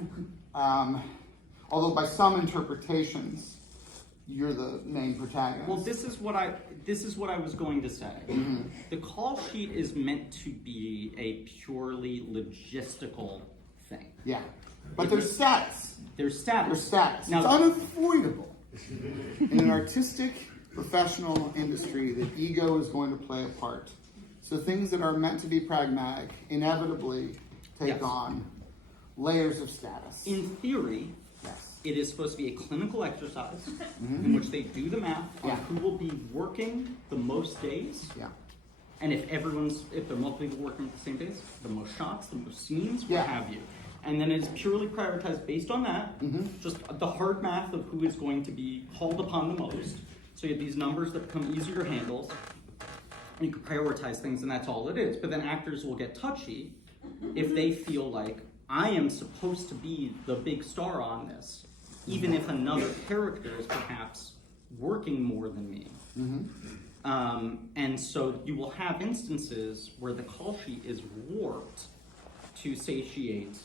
Although by some interpretations, you're the main protagonist. Well, this is what I was going to say. The call sheet is meant to be a purely logistical thing. Yeah. But there's stats. There's status. There's stats. Now, It's unavoidable in an artistic, professional industry that ego is going to play a part. So things that are meant to be pragmatic inevitably take Yes. on layers of status. in theory, Yes. it is supposed to be a clinical exercise in which they do the math on Yeah. who will be working the most days. Yeah. And if there are multiple people working the same days, the most shots, the most scenes, what Yeah. have you. And then it's purely prioritized based on that, just the hard math of who is going to be called upon the most. So you have these numbers that become easier to handle, and you can prioritize things, and that's all it is. But then actors will get touchy if they feel like, I am supposed to be the big star on this, even if another character is perhaps working more than me. And so you will have instances where the call sheet is warped to satiate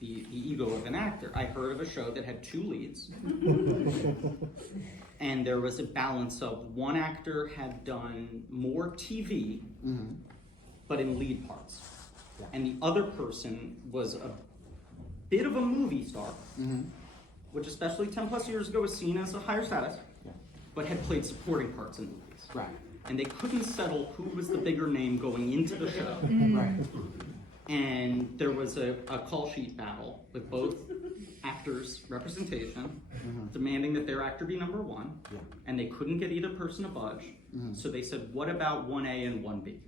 the ego of an actor. I heard of a show that had 2 leads, and there was a balance of one actor had done more TV, but in lead parts, and the other person was a bit of a movie star, which especially 10 plus years ago was seen as a higher status, but had played supporting parts in movies. Right. And they couldn't settle who was the bigger name going into the show. Right. And there was a call sheet battle with both actors' representation, demanding that their actor be number 1, and they couldn't get either person to budge. So they said, what about 1A and 1B?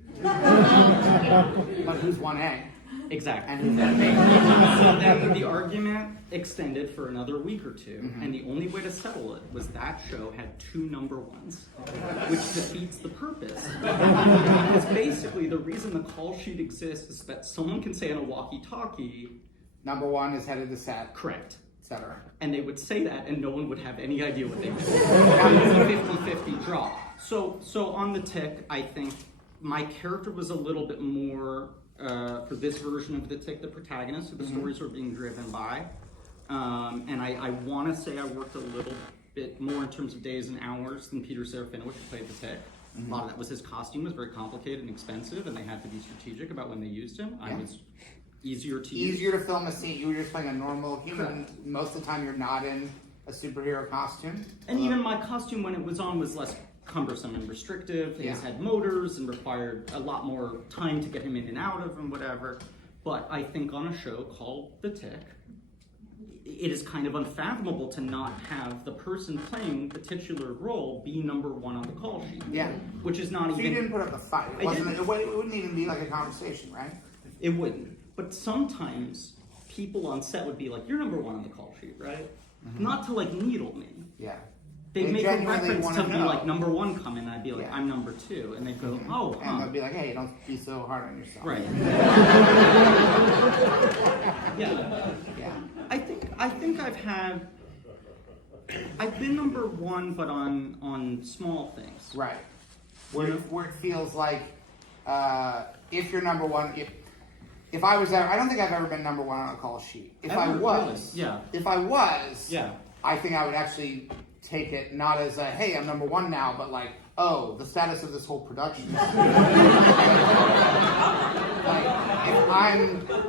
But who's 1A? Exactly. And who's 1B? So then the argument extended for another week or 2, and the only way to settle it was that show had 2 number 1s, which defeats the purpose. Because basically the reason the call sheet exists is that someone can say on a walkie-talkie, Number 1 is headed to set, correct. etc. And they would say that, and no one would have any idea what they were doing. That was a 50-50 draw. So on the tick, I think my character was a little bit more, for this version of the Tick, the protagonist, who the stories were being driven by. And I want to say I worked a little bit more in terms of days and hours than Peter Serafinowicz, who played the Tick. A lot of that was his costume was very complicated and expensive, and they had to be strategic about when they used him. I was easier to use. Easier to film a scene. You were just playing a normal human. Most of the time, you're not in a superhero costume. And even my costume, when it was on, was less cumbersome and restrictive. Things had motors and required a lot more time to get him in and out of and whatever. But I think on a show called The Tick, it is kind of unfathomable to not have the person playing the titular role be number one on the call sheet. Yeah. Which is not So even... you didn't put up a fight. It wouldn't even be like a conversation, right? It wouldn't. But sometimes people on set would be like, you're number one on the call sheet, right? Not to like needle me. Yeah. They'd make a genuinely reference wanna to be know. like number one coming, and I'd be like, Yeah. I'm number two. And they'd go, oh, huh. And they'll be like, hey, don't be so hard on yourself. Right. Yeah. Yeah. I think I've been number one, but on small things. Right. Where it feels like, if you're number one, if I was ever, I don't think I've ever been number one on a call sheet. If I was, I think I would actually take it not as a, hey, I'm number one now, but like, oh, the status of this whole production. Like,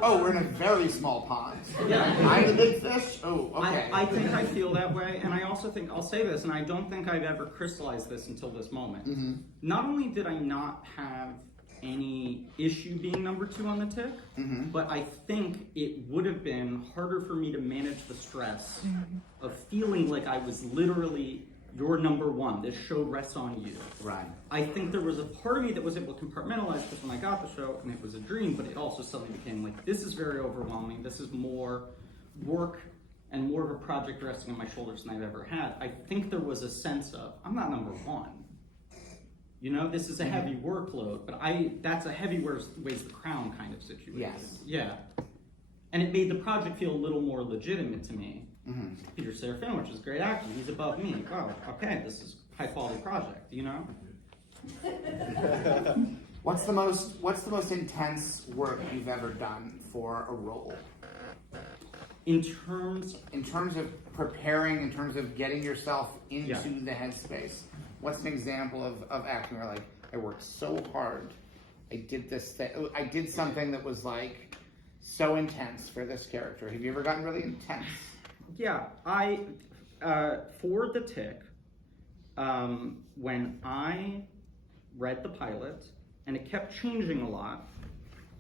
we're in a very small pond. Yeah. I'm the big fish? Oh, okay. I think I feel that way, and I also think, I'll say this, and I don't think I've ever crystallized this until this moment. Not only did I not have any issue being number two on the Tick, but I think it would have been harder for me to manage the stress of feeling like I was literally your number one. This show rests on you. Right. I think there was a part of me that was able to compartmentalize this when I got the show, and it was a dream, but it also suddenly became like, this is very overwhelming. This is more work and more of a project resting on my shoulders than I've ever had. I think there was a sense of, I'm not number one. You know, this is a heavy workload, but that's a heavy weighs the crown kind of situation. Yes. Yeah. And it made the project feel a little more legitimate to me. Peter Serafinowicz is a great actor. He's above me. Oh, okay, this is a high quality project, you know? What's the most intense work you've ever done for a role? In terms of preparing, in terms of getting yourself into the headspace, what's an example of acting where like, I worked so hard, I did this thing, I did something that was like so intense for this character. Have you ever gotten really intense? Yeah, for The Tick, when I read the pilot, and it kept changing a lot,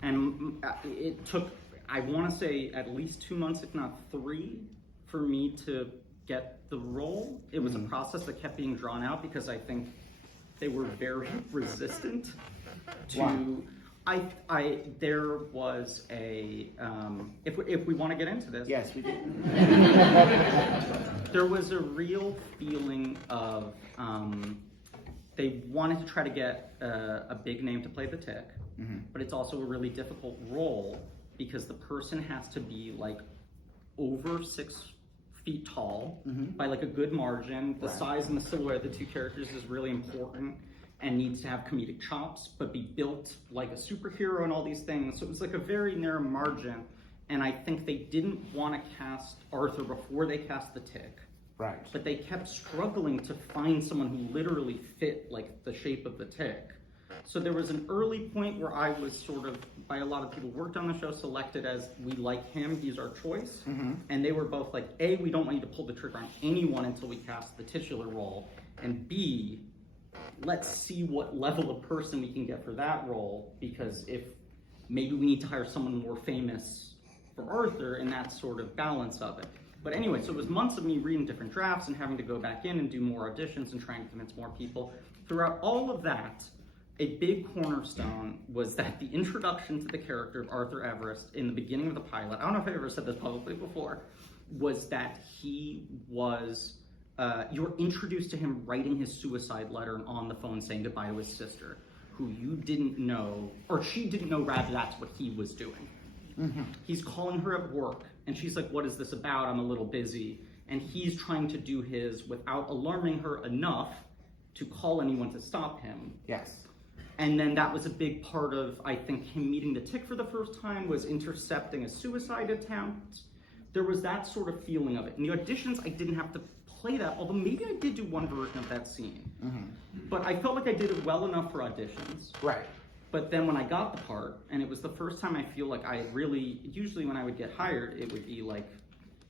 and it took, I want to say, at least 2 months, if not 3, for me to get the role. It was a process that kept being drawn out because I think they were very resistant to... Wow. There was a, if we want to get into this. Yes, we do. There was a real feeling of, they wanted to try to get a big name to play the Tick, but it's also a really difficult role because the person has to be like over 6 feet tall by like a good margin. The size and the silhouette of the two characters is really important and needs to have comedic chops, but be built like a superhero and all these things. So it was like a very narrow margin, and I think they didn't want to cast Arthur before they cast the Tick. Right. But they kept struggling to find someone who literally fit like the shape of the Tick. So there was an early point where I was sort of, by a lot of people who worked on the show, selected as, we like him, he's our choice. And they were both like, A, we don't want you to pull the trigger on anyone until we cast the titular role, and B, let's see what level of person we can get for that role, because if maybe we need to hire someone more famous for Arthur, and that sort of balance of it. But anyway, so it was months of me reading different drafts and having to go back in and do more auditions and trying to convince more people. Throughout all of that, a big cornerstone was that the introduction to the character of Arthur Everest in the beginning of the pilot, I don't know if I've ever said this publicly before, was that he was, you were introduced to him writing his suicide letter and on the phone saying goodbye to his sister, who you didn't know, or she didn't know rather that's what he was doing. He's calling her at work, and she's like, what is this about? I'm a little busy. And he's trying to do his without alarming her enough to call anyone to stop him. Yes. And then that was a big part of, I think, him meeting the tick for the first time, was intercepting a suicide attempt. There was that sort of feeling of it. In the auditions, I didn't have to play that, although maybe I did do one version of that scene. But I felt like I did it well enough for auditions. Right. But then when I got the part, and it was the first time I feel like I really, usually when I would get hired, it would be like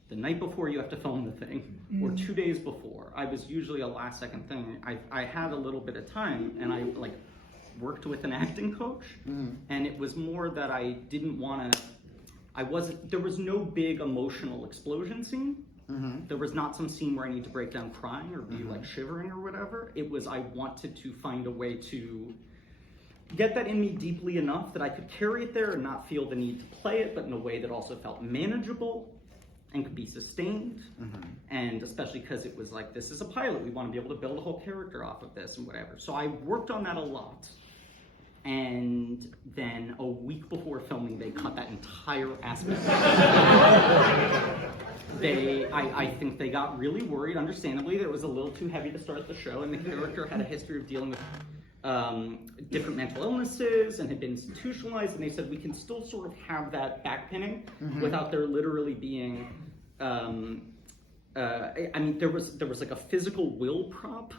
the night before you have to film the thing, or 2 days before. I was usually a last second thing. I had a little bit of time, and I like worked with an acting coach, and it was more that I didn't want to, there was no big emotional explosion scene. There was not some scene where I need to break down crying or be like shivering or whatever. It was, I wanted to find a way to get that in me deeply enough that I could carry it there and not feel the need to play it, but in a way that also felt manageable and could be sustained. And especially because it was like, this is a pilot, we want to be able to build a whole character off of this and whatever. So I worked on that a lot. And then a week before filming, they cut that entire aspect. I think they got really worried, understandably, that it was a little too heavy to start the show, and the character had a history of dealing with different mental illnesses and had been institutionalized, and they said we can still sort of have that backpinning without there literally being, I mean, there was like a physical will prop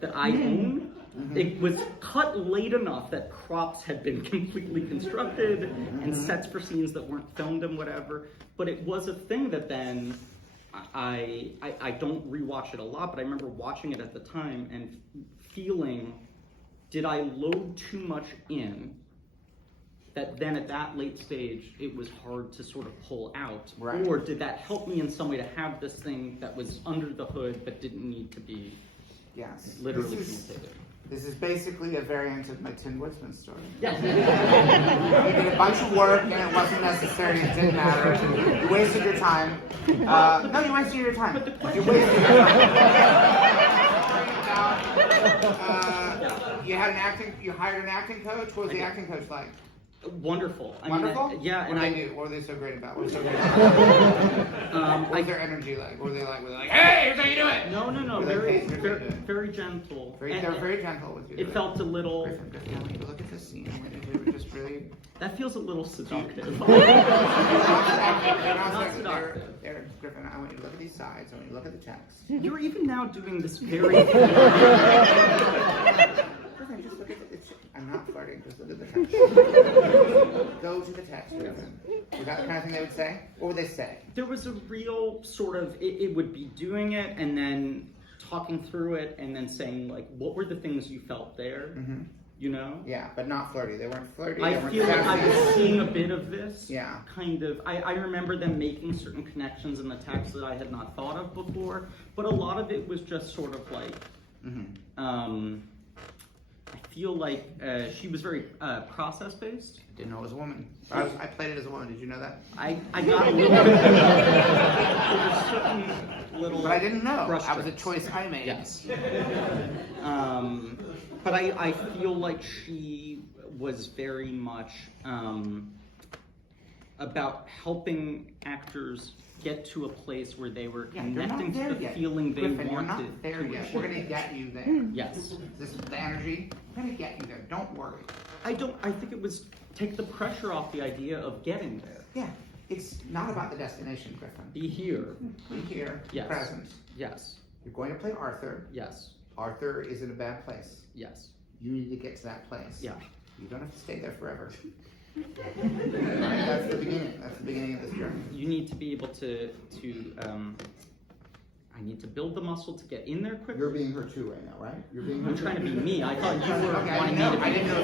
that I own. It was cut late enough that props had been completely constructed and sets for scenes that weren't filmed and whatever, but it was a thing that then I don't rewatch it a lot, but I remember watching it at the time and feeling, did I load too much in that then at that late stage it was hard to sort of pull out? Right. Or did that help me in some way to have this thing that was under the hood but didn't need to be literally communicated? This is basically a variant of my Tin Woodsman story. Yes. You did a bunch of work and it wasn't necessary, it didn't matter. You wasted your time. No, you wasted your time. You wasted your time. You hired an acting coach? What was the acting coach like? Wonderful. Wonderful? I mean, yeah, what and did they do? What were they so great about? What was so great about? What was their energy like? What were they like? Were they like, hey, here's how you do it? No, very gentle. They were very gentle with you. It felt a little. Griffin, I want you to look at this scene. We were just really. That feels a little seductive. Not seductive. Griffin, I want you to look at these sides. I want you to look at the text. You're even now doing this very. Griffin, just look at the. I'm not flirting. Just look at the text. Go to the text, Griffin. Was that the kind of thing they would say? What would they say? There was a real sort of. It would be doing it and then talking through it and then saying like, what were the things you felt there? You know? Yeah, but not flirty. They weren't flirty. I feel like I was seeing a bit of this. Yeah. Kind of. I remember them making certain connections in the text that I had not thought of before, but a lot of it was just sort of like, I feel like she was very process-based. I didn't know it was a woman. I played it as a woman. Did you know that? I got a little bit. There was certain little. But I didn't know. brush That was a strokes. choice I made. Yes. But I feel like she was very much about helping actors get to a place where they were connecting to the feeling they Griffin, wanted. You're not there yet. achieve. We're going to get you there. Yes. This is the energy. We're going to get you there. Don't worry. I think it was take the pressure off the idea of getting there. Yeah. It's not about the destination, Griffin. Be here. Be here. Yes. Present. Yes. You're going to play Arthur. Yes. Arthur is in a bad place. Yes. You need to get to that place. Yeah. You don't have to stay there forever. Right? That's the beginning. That's the beginning of this journey. You need to be able to I need to build the muscle to get in there quicker. You're being her too right now, right? You're being her I'm trying to be me. I thought you were Okay, wanting me to be. I didn't know.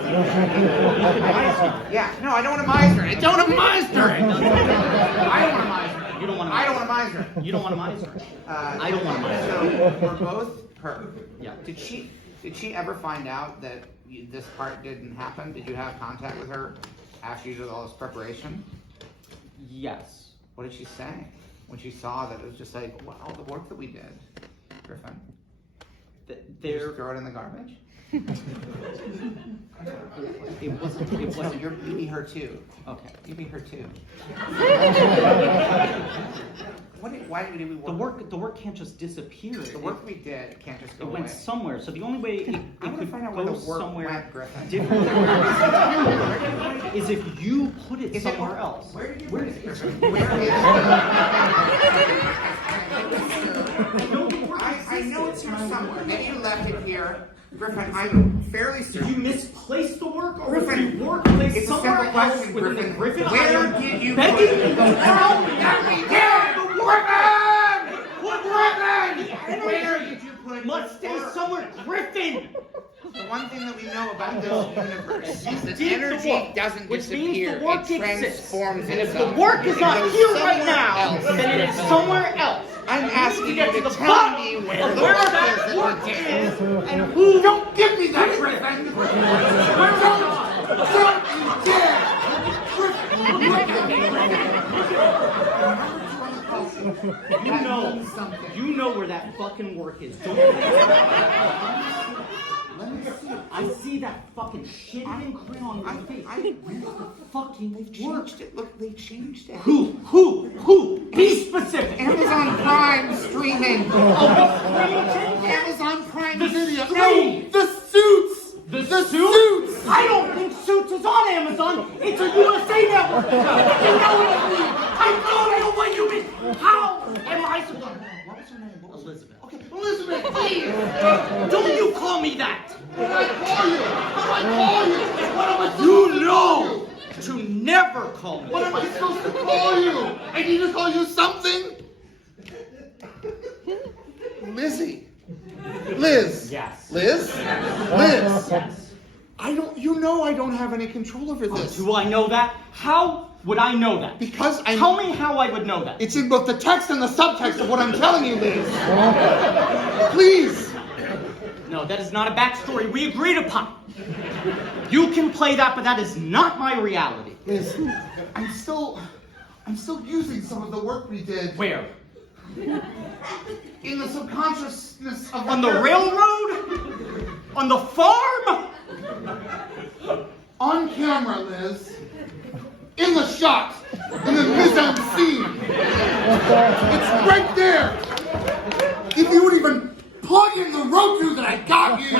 Yeah, no, I don't want to miser it. I don't want to miser it. I don't want to miser it. You don't want to. I don't want to miser it. You don't want to miser it. I don't want to miser it. So we're both her. Yeah. Did she ever find out that this part didn't happen? Did you have contact with her after you did all this preparation? Yes. What did she say when she saw that it was just like, wow, the work that we did, Griffin? Did you There. just throw it in the garbage? It wasn't. You beat her too. Okay. You beat her too. Why did we work? The work can't just disappear. The work we did can't just go It away. went somewhere. So the only way it I want to could find out where go the work somewhere went, Griffin. different is if you put it somewhere else. Where did you Where put is it? it? Where is I know it's here somewhere. Maybe you left it here. Griffin, I'm fairly Did certain. you misplace the work, or Griffin, was the work placed it's a somewhere simple else question, within Griffin. the Griffin Where item? did you Begging put me it? to tell me That we did! Griffin! Where did you put Must stay somewhere, Griffin. The one thing that we know about this universe is that Did the energy work, doesn't which means disappear. the work It exists. transforms And if the itself. work is It not goes here right somewhere now, else. then it is somewhere else. I'm asking to you get to to the tell bottom me of where the where work that is that work we is did. and who. Don't give me that, Griffin! You know where that fucking work is. Don't Let me see. I see that fucking shitty ink on your face. Fucking They've changed it. Look, they changed it. Who? Be specific. Amazon Prime streaming. Amazon Prime Video. stream. No, the suits. The suits. I don't think Suits is on Amazon. It's a USA Network show. You know what I mean? I don't know what you mean. How am I supposed? What was her name? What was Elizabeth. Okay, Elizabeth, please. Don't you call me that? What did I call you? What did I call you? What am I supposed You to call know you? to never call me. What am I supposed to call you? I need to call you something? Lizzie. Liz. Yes. Liz? Liz. Yes. I don't have any control over this. Do I know that? How would I know that? Because I Tell me how I would know that. It's in both the text and the subtext of what I'm telling you, Liz. Please. No, that is not a backstory we agreed upon. You can play that, but that is not my reality. Liz, I'm still using some of the work we did. Where? In the subconsciousness of On the railroad? On the farm? On camera, Liz. In the shot. In the mise-en-scene. It's right there. If you would even plug in the Roku that I got you as a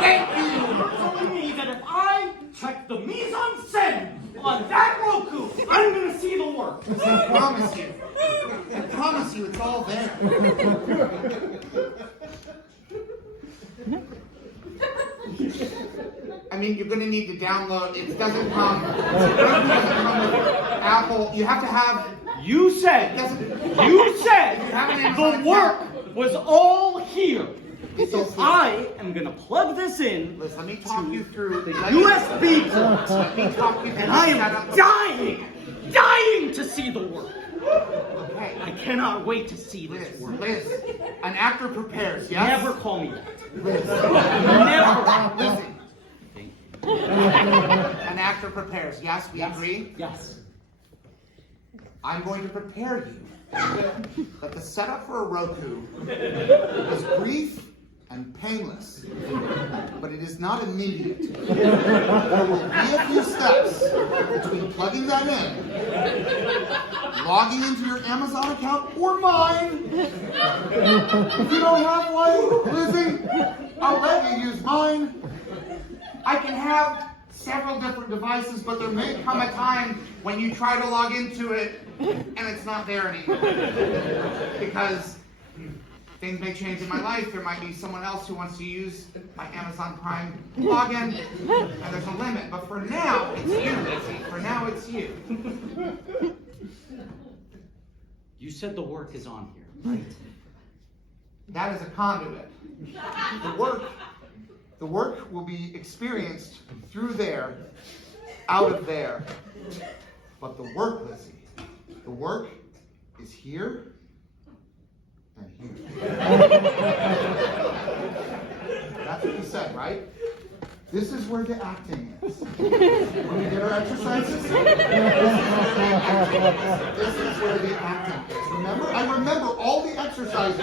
thank you. You're telling me that if I check the mise-en-scène on that Roku, I'm gonna see the work. I promise you. I promise you it's all there. I mean, you're going to need to download. It doesn't come with Apple. You have to have. You said the work was all here. So I am gonna plug this in Liz, let me talk you through the USB port. Let me talk you through And I the am setup. dying to see the work. Okay. I cannot wait to see this work. Liz, an actor prepares, yes? Never call me that. Liz. Never. Listen. An actor prepares, yes? We agree? Yes. I'm going to prepare you that the setup for a Roku is brief and painless, but it is not immediate. There will be a few steps between plugging that in, logging into your Amazon account or mine. If you don't have one, Lizzie, I'll let you use mine. I can have several different devices, but there may come a time when you try to log into it and it's not there anymore. Because things may change in my life. There might be someone else who wants to use my Amazon Prime login, and there's a limit. But for now, it's you, Lizzie. For now, it's you. You said the work is on here, right? That is a conduit. The work will be experienced through there, out of there. But the work, Lizzie, the work is here and here. That's what you said, right? This is where the acting is. When we get our exercises, this is where the acting is. Remember? I remember all the exercises.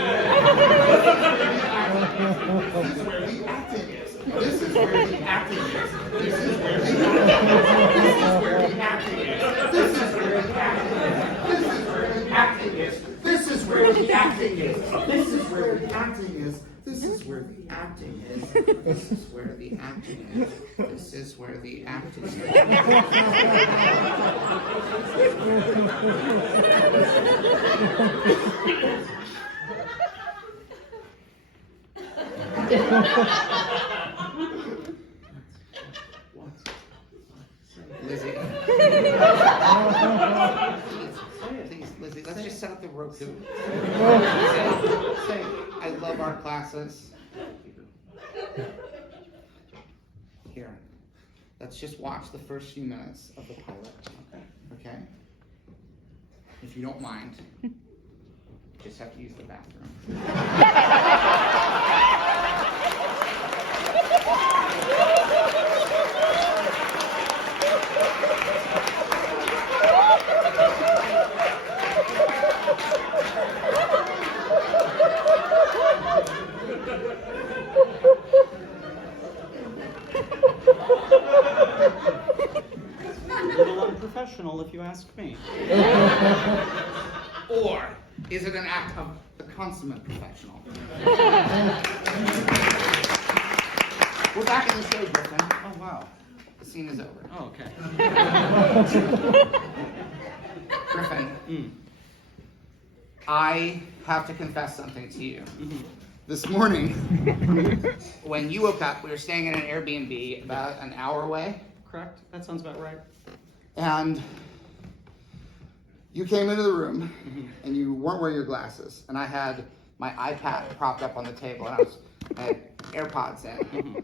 This is where the acting is. This is where the acting is. This is where the acting is. This is where the acting is. This is where the acting is. This is where the acting is. This is where the acting is. This is where the acting is. This is where the acting is. Lizzie. Please, Lizzie, let's just set up the Roku. Say, I love our classes. Here, let's just watch the first few minutes of the pilot. Okay? If you don't mind, just have to use the bathroom. A little unprofessional, if you ask me. Or is it an act of the consummate professional? We're back in the show, Griffin. Oh, wow. The scene is over. Oh, okay. Griffin, I have to confess something to you. This morning, when you woke up, we were staying in an Airbnb about an hour away. Correct? That sounds about right. And you came into the room, and you weren't wearing your glasses. And I had my iPad propped up on the table, and I had AirPods in.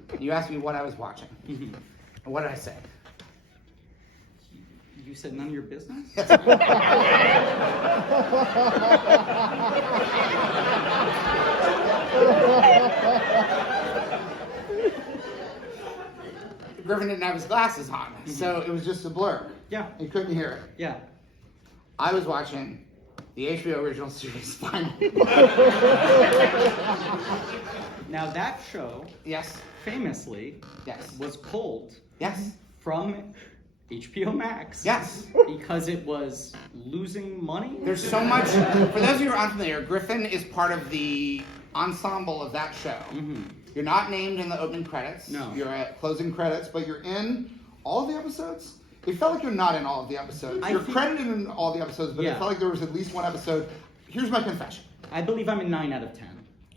And you asked me what I was watching. And what did I say? You said none of your business? Griffin didn't have his glasses on, so it was just a blur. Yeah. You couldn't hear it. Yeah. I was watching the HBO original series Final. Now that show, Yes. famously, Yes. was pulled Yes. from HBO Max. Yes. Because it was losing money. There's so much. For those of you who are unfamiliar, Griffin is part of the ensemble of that show. You're not named in the opening credits. No. You're at closing credits, but you're in all of the episodes. It felt like you're not in all of the episodes. You're credited in all the episodes, but it felt like there was at least one episode. Here's my confession. I believe I'm in 9 out of 10.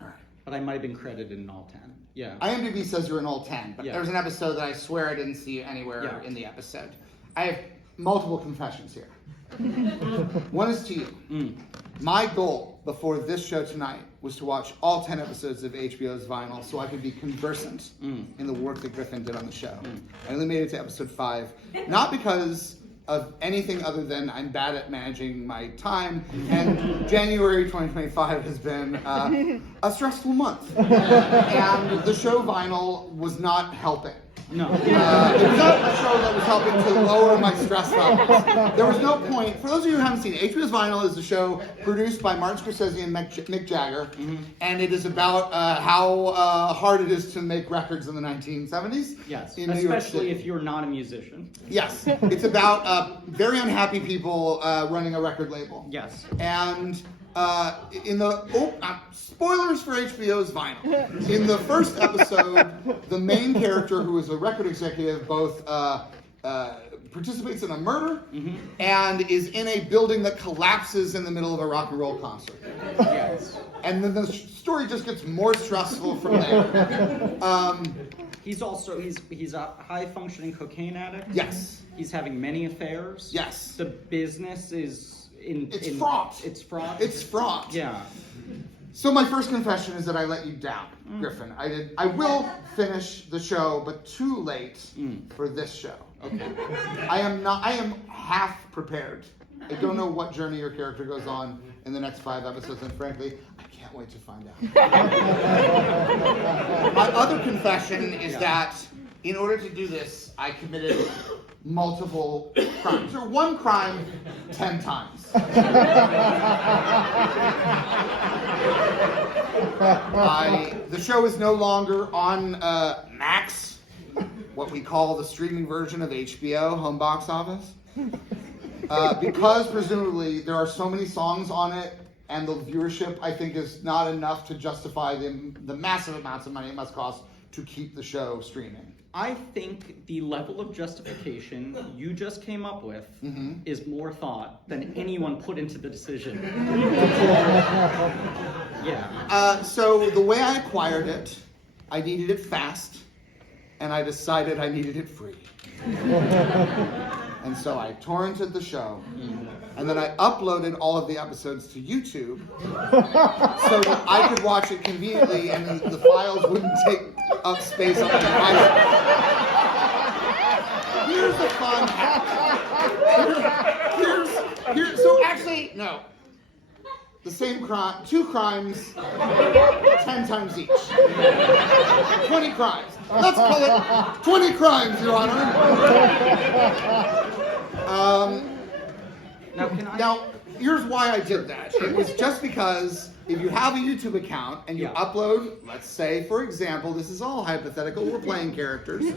All right. But I might have been credited in all 10. Yeah. IMDb says you're in all 10, but Yeah. there's an episode that I swear I didn't see anywhere in the episode. I have multiple confessions here. One is to you. My goal before this show tonight was to watch all 10 episodes of HBO's Vinyl so I could be conversant in the work that Griffin did on the show. I only made it to episode 5, not because of anything other than I'm bad at managing my time, and January 2025 has been a stressful month. And the show Vinyl was not helping. No. It was not a show that was helping to lower my stress levels. There was no point. For those of you who haven't seen it, HBO's Vinyl is a show produced by Martin Scorsese and Mick Jagger, and it is about how hard it is to make records in the 1970s. Yes, in New York especially City. if you're not a musician. Yes, it's about very unhappy people running a record label. Yes. And in the spoilers for HBO's Vinyl. In the first episode, the main character, who is a record executive, both participates in a murder and is in a building that collapses in the middle of a rock and roll concert. Yes. And then the story just gets more stressful from there. He's a high functioning cocaine addict. Yes. He's having many affairs. Yes. The business is It's fraught. It's fraught. It's fraught. Yeah. So my first confession is that I let you down, Griffin. I will finish the show, but too late for this show. Okay. I am half prepared. I don't know what journey your character goes on in the next 5 episodes, and frankly, I can't wait to find out. My other confession is that in order to do this, I committed multiple crimes, or one crime 10 times. The show is no longer on Max, what we call the streaming version of HBO, home box office. Because presumably there are so many songs on it, and the viewership, I think, is not enough to justify the massive amounts of money it must cost to keep the show streaming. I think the level of justification you just came up with is more thought than anyone put into the decision. Yeah. So the way I acquired it, I needed it fast, and I decided I needed it free. And so I torrented the show, and then I uploaded all of the episodes to YouTube so that I could watch it conveniently and the files wouldn't take up space on my device. Here's the fun hack. So actually, no. The same crime, 2 crimes, 10 times each. 20 crimes. Let's call it 20 crimes, Your Honor. Now, here's why I did that. It was just because if you have a YouTube account and you upload, let's say, for example, this is all hypothetical, we're playing characters. You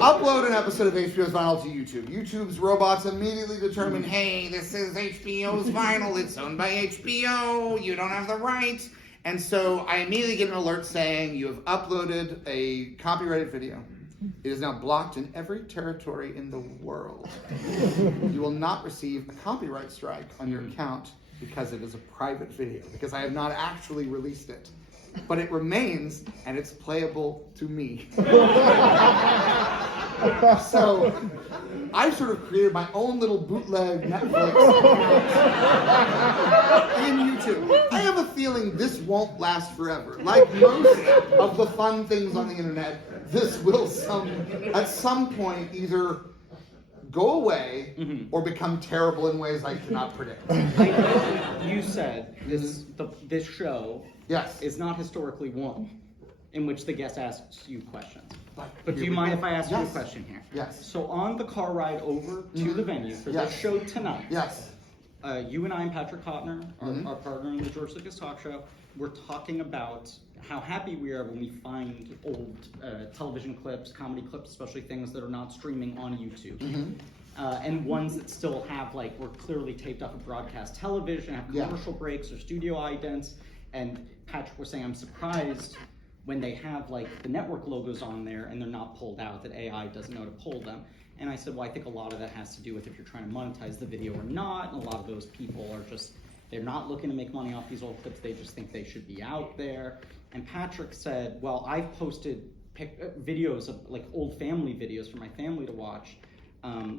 upload an episode of HBO's Vinyl to YouTube. YouTube's robots immediately determine, hey, this is HBO's Vinyl, it's owned by HBO, you don't have the rights. And so I immediately get an alert saying you have uploaded a copyrighted video. It is now blocked in every territory in the world. You will not receive a copyright strike on your account because it is a private video, because I have not actually released it. But it remains, and it's playable to me. So I sort of created my own little bootleg Netflix account in YouTube. I have a feeling this won't last forever. Like most of the fun things on the internet, this will at some point either go away or become terrible in ways I cannot predict. You said this show is not historically one in which the guest asks you questions. But do you mind if I ask you a question here? Yes. So on the car ride over to the venue for this show tonight, you and I and Patrick Cotnoir, our partner in the George Lucas Talk Show, we're talking about how happy we are when we find old television clips, comedy clips, especially things that are not streaming on YouTube. And ones that still have, like, were clearly taped off of broadcast television, have commercial breaks or studio idents. And Patrick was saying, I'm surprised when they have, like, the network logos on there and they're not pulled out, that AI doesn't know to pull them. And I said, well, I think a lot of that has to do with if you're trying to monetize the video or not. And a lot of those people are just, they're not looking to make money off these old clips. They just think they should be out there. And Patrick said, well, I've posted videos of, like, old family videos for my family to watch.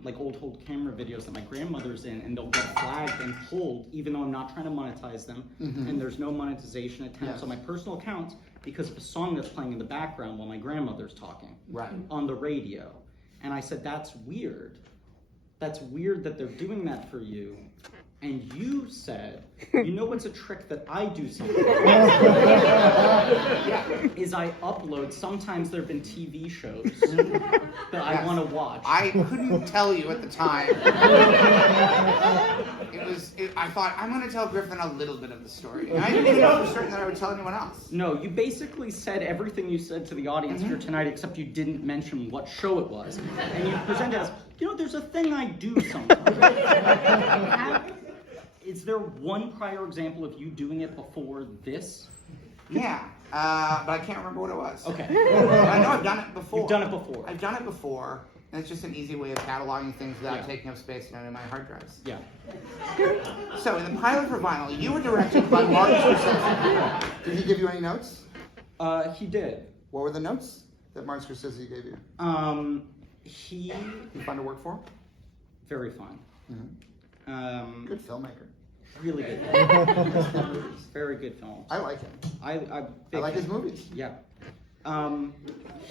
Like old camera videos that my grandmother's in, and they'll get flagged and pulled even though I'm not trying to monetize them, and there's no monetization attempts on my personal account because of a song that's playing in the background while my grandmother's talking on the radio. And I said, that's weird. That's weird that they're doing that for you. And you said, you know what's a trick that I do sometimes? Is I upload, sometimes there have been TV shows that I want to watch. I couldn't tell you at the time. I thought, I'm going to tell Griffin a little bit of the story. I didn't even know for certain that I would tell anyone else. No, you basically said everything you said to the audience here tonight, except you didn't mention what show it was. And you presented as, you know, there's a thing I do sometimes. Is there one prior example of you doing it before this? Yeah, but I can't remember what it was. Okay. But I know I've done it before. You've done it before. I've done it before, and it's just an easy way of cataloging things without taking up space in my hard drives. Yeah. So, in the pilot for Vinyl, you were directed by Mark Scorsese. Did he give you any notes? He did. What were the notes that Mark Scorsese gave you? He... fun to work for? Very fun. Good filmmaker. Really good film. Very good film. I like him. I like his movies. Yeah.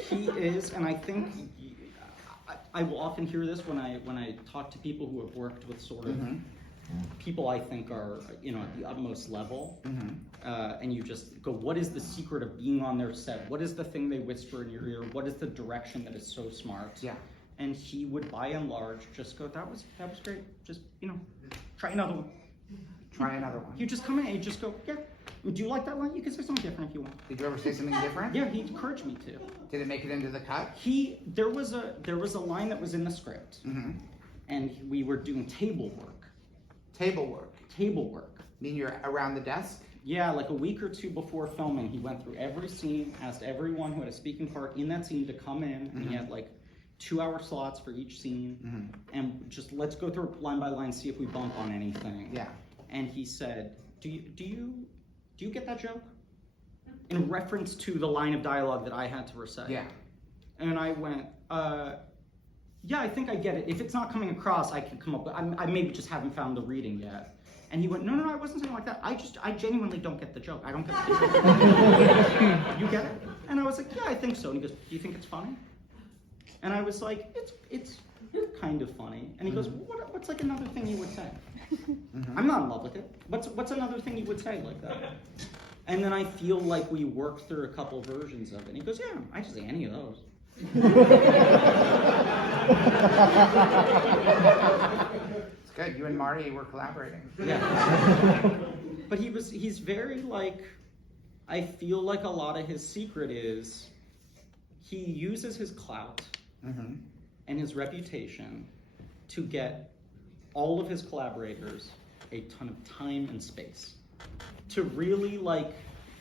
He is, and I think I will often hear this when I talk to people who have worked with sort of people I think are, at the utmost level. And you just go, what is the secret of being on their set? What is the thing they whisper in your ear? What is the direction that is so smart? Yeah. And he would, by and large, just go, that was great. Just, try another one. Try another one. You just come in and you just go, yeah. Do you like that line? You can say something different if you want. Did you ever say something different? Yeah, he encouraged me to. Did it make it into the cut? There was a line that was in the script, and we were doing table work. Table work. Table work. Mean you're around the desk? Yeah, like a week or two before filming, he went through every scene, asked everyone who had a speaking part in that scene to come in, and he had like 2-hour slots for each scene, and just let's go through line by line, see if we bump on anything. Yeah. And he said, do you get that joke? In reference to the line of dialogue that I had to recite. Yeah. And I went, yeah, I think I get it. If it's not coming across, I can come up with, I maybe just haven't found the reading yet. And he went, no, I wasn't saying like that. I genuinely don't get the joke. I don't get the joke. You get it? And I was like, yeah, I think so. And he goes, do you think it's funny? And I was like, it's kind of funny. And he goes, what's like another thing you would say? I'm not in love with it. What's another thing you would say like that? And then I feel like we worked through a couple versions of it. And he goes, yeah, I just say any of those. It's good. You and Marty were collaborating. Yeah. But he's very like, I feel like a lot of his secret is he uses his clout and his reputation to get all of his collaborators a ton of time and space to really like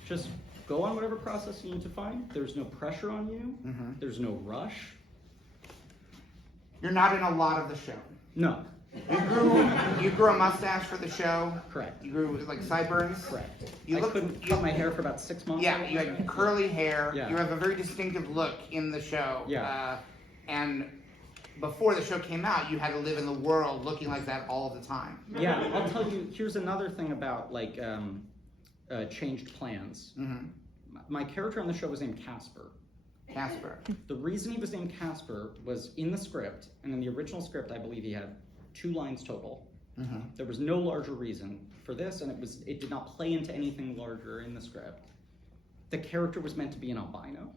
just go on whatever process you need to find. There's no pressure on you. There's no rush. You're not in a lot of the show. No. You grew a mustache for the show. Correct. You grew like sideburns. Correct. You couldn't cut my hair for about 6 months. Yeah, you had curly hair. Yeah. You have a very distinctive look in the show. Yeah. And before the show came out, you had to live in the world looking like that all the time. Yeah, I'll tell you, here's another thing about like changed plans. My character on the show was named Casper. Casper. The reason he was named Casper was in the script, and in the original script, I believe he had 2 lines total. There was no larger reason for this, and it did not play into anything larger in the script. The character was meant to be an albino.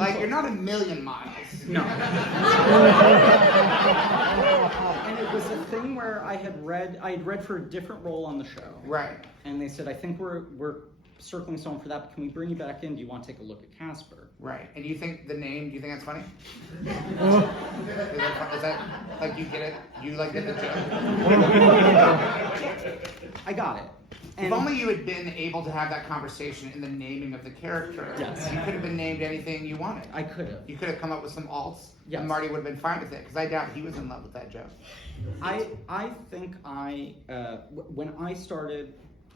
And you're not a million miles. No. And it was a thing where I had read for a different role on the show. Right. And they said, I think we're circling someone for that, but can we bring you back in? Do you want to take a look at Casper? Right. And do you think that's funny? Is that like you get it? You like get the joke? I got it. If only you had been able to have that conversation in the naming of the character. Yes. You could have been named anything you wanted. I could have. You could have come up with some alts, Yes. and Marty would have been fine with it, because I doubt he was in love with that joke. I think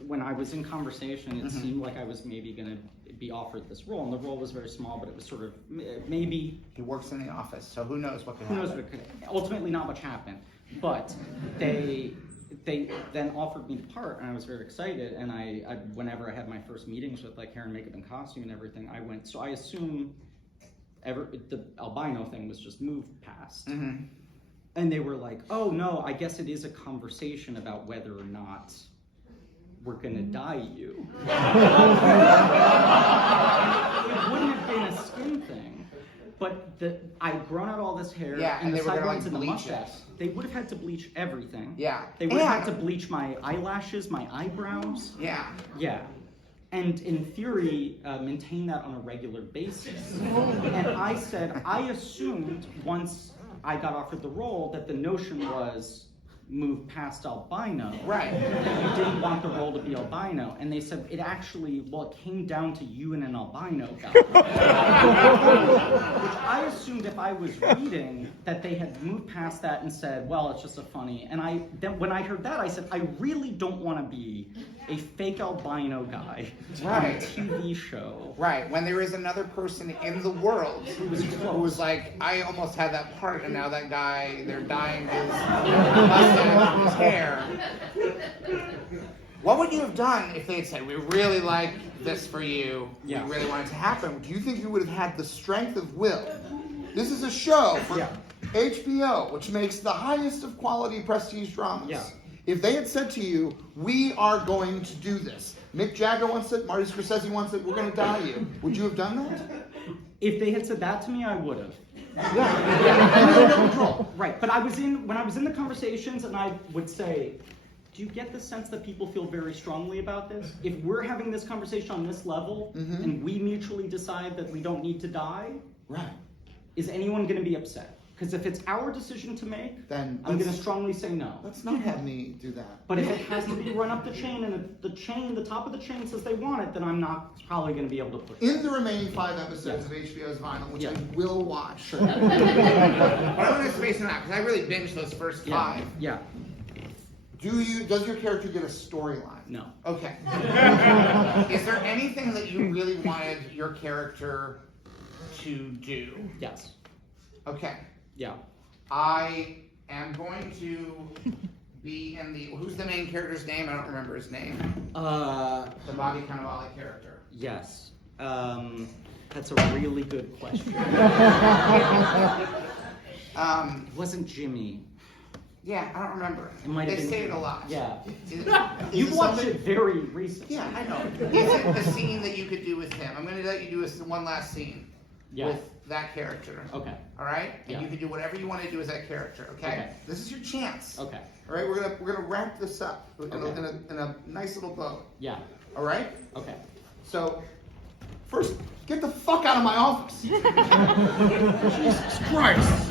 when I was in conversation, it seemed like I was maybe going to be offered this role, and the role was very small, but it was sort of maybe. He works in the office, so who knows what could Who happen. knows what could. Ultimately, not much happened, but they then offered me the part, and I was very excited. And I whenever I had my first meetings with like hair and makeup and costume and everything, I went. So I assume the albino thing was just moved past. And they were like, oh no, I guess it is a conversation about whether or not we're gonna dye you. It wouldn't have been a skin thing, but I'd grown out all this hair, Yeah, and the they were gonna, sidelines like, and the bleach mustache. it. They would have had to bleach everything. Yeah. They would have had to bleach my eyelashes, my eyebrows. Yeah. Yeah. And in theory, maintain that on a regular basis. And I said, I assumed once I got offered the role that the notion was move past albino. Right. That you didn't want the role to be albino. And they said, it came down to you and an albino guy. Which I assumed if I was reading that they had moved past that and said, well, it's just a funny. And then when I heard that, I said, I really don't want to be a fake albino guy on a TV show. Right, when there is another person in the world who was like, I almost had that part, and now that guy, they're dyeing his mustache, his hair. What would you have done if they had said, we really like this for you, Yeah. we really want it to happen? Do you think you would have had the strength of will This is a show for Yeah. HBO, which makes the highest of quality prestige dramas. Yeah. If they had said to you, we are going to do this, Mick Jagger wants it, Marty Scorsese wants it, we're going to die you, would you have done that? If they had said that to me, I would have. Yeah. Right, but when I was in the conversations, and I would say, do you get the sense that people feel very strongly about this? If we're having this conversation on this level, and we mutually decide that we don't need to die, Right. is anyone going to be upset? Because if it's our decision to make, Then I'm going to let's- strongly say no. Let's not have me do that. But if it has to be run up the chain, and the top of the chain says they want it, then I'm not probably going to be able to push it. In the remaining 5 episodes of HBO's Vinyl, which I will watch. But I want to space them out because I really binged those first 5. Yeah. Does your character get a storyline? No. Okay. Is there anything that you really wanted your character to do? Yes. Okay. Yeah. I am going to be in the. Who's the main character's name? I don't remember his name. The Bobby Cannavale character. Yes. That's a really good question. It wasn't Jimmy. Yeah, I don't remember. It might have They been say it Jimmy. a lot. Yeah. Is You it watched something- it very recently. Yeah, I know. Is it a scene that you could do with him? I'm going to let you do one last scene with that character. Okay. All right? And Yeah. you can do whatever you want to do with that character. Okay? Okay. This is your chance. Okay. All right, we're gonna wrap this up in a nice little bow. Yeah. All right. Okay. So, first, get the fuck out of my office. Jesus Christ.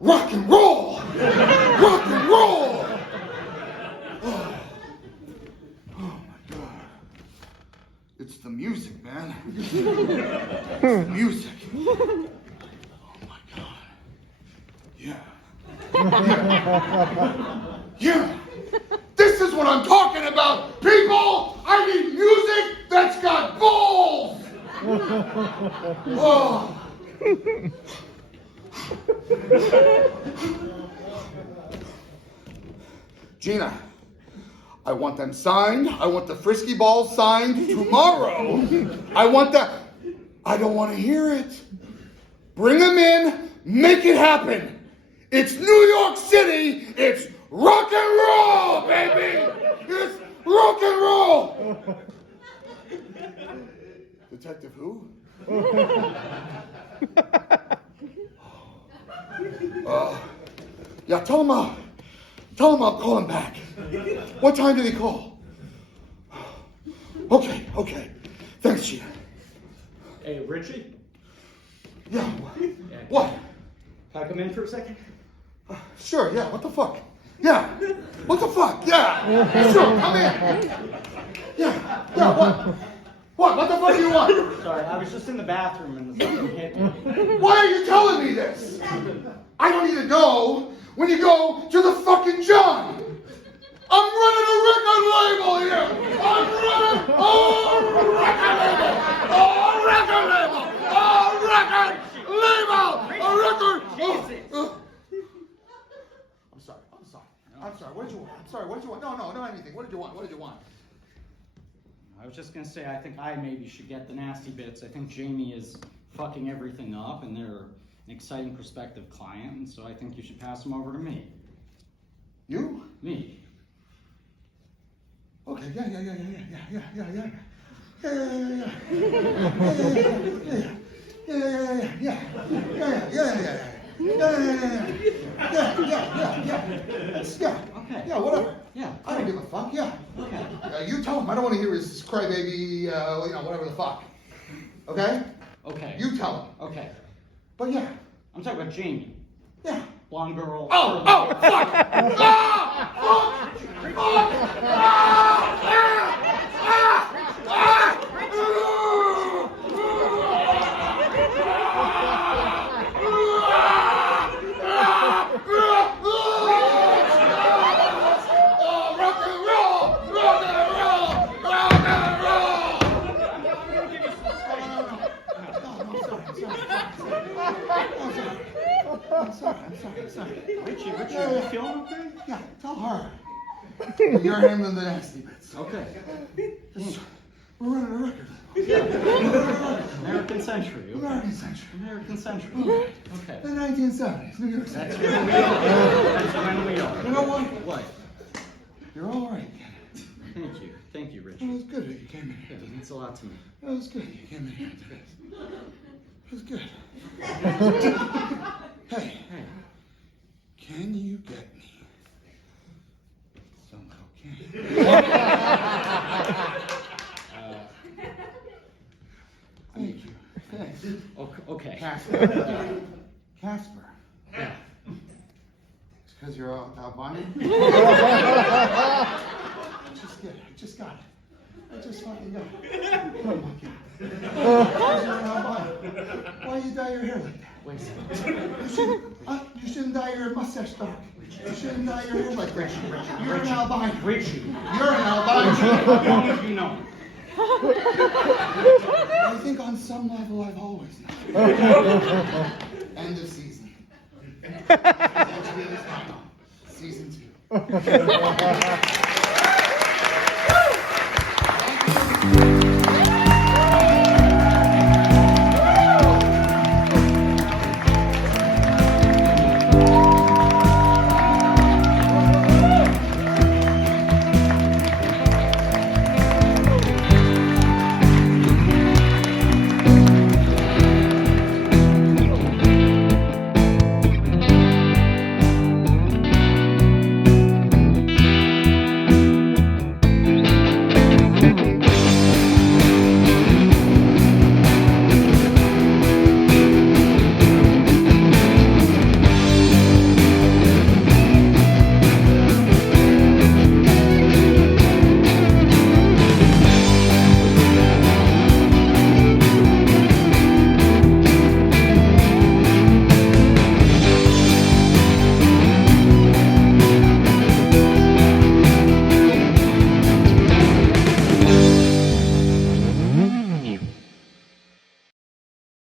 Rock and roll! Rock and roll! Oh my God. It's the music, man. It's the music. Oh my God. Yeah. Yeah. This is what I'm talking about, people! I need music that's got balls! Oh. Gina, I want them signed. I want the frisky balls signed tomorrow. I want that. I don't want to hear it. Bring them in. Make it happen. It's New York City. It's rock and roll, baby. It's rock and roll. Detective who? Yeah, tell him I'll call him back. What time did he call? Okay. Thanks, Gina. Hey, Richie? Yeah, what? Can I come in for a second? Sure, yeah, what the fuck? Yeah, what the fuck? Yeah, sure, come in. Yeah, what? What the fuck do you want? Sorry, I was just in the bathroom and something hit me. Why are you telling me this? I don't need to know when you go to the fucking John. I'm running a record label here. I'm running a record label. A record label. A record. I'm sorry. What did you want? No, anything. What did you want? I was just gonna say, I think I maybe should get the nasty bits. I think Jamie is fucking everything up, and they're an exciting prospective client, and so I think you should pass them over to me. You? Me. Okay, yeah. Okay. Yeah, whatever. Yeah. I don't give a fuck, yeah. Okay. You tell him. I don't want to hear his crybaby, whatever the fuck. Okay? Okay. You tell him. Okay. But yeah. I'm talking about Jamie. Yeah. Blonde girl. Oh, fuck! I'm sorry. Richie, Yeah, you yeah. feeling okay? Yeah, tell her. You're handling the nasty bits. Okay. Just, we're running a record. American Century. Okay. American Century. American Century. Okay. Okay. The 1970s, New York City. That's when we are. That's when we are. You know what? What? You're all right. Thank you. Thank you, It Richie. was good that you came in Yeah, here. it means a lot to me. It was good you came in here today. It was good. Hey, Hey. can you get me some cocaine? Thank you. Thanks. Okay. Casper. Casper. Yeah. It's because you're albino? Just got it. I just fucking got it. Oh my God. Because you're an albino. Why you dye your hair like that? Wait a second. You shouldn't dye your mustache dark. You shouldn't dye your hair like that. You're an albino. Richie. You're an albino. How long have you known? I think on some level I've always known. End of season. Season 2. Thank you.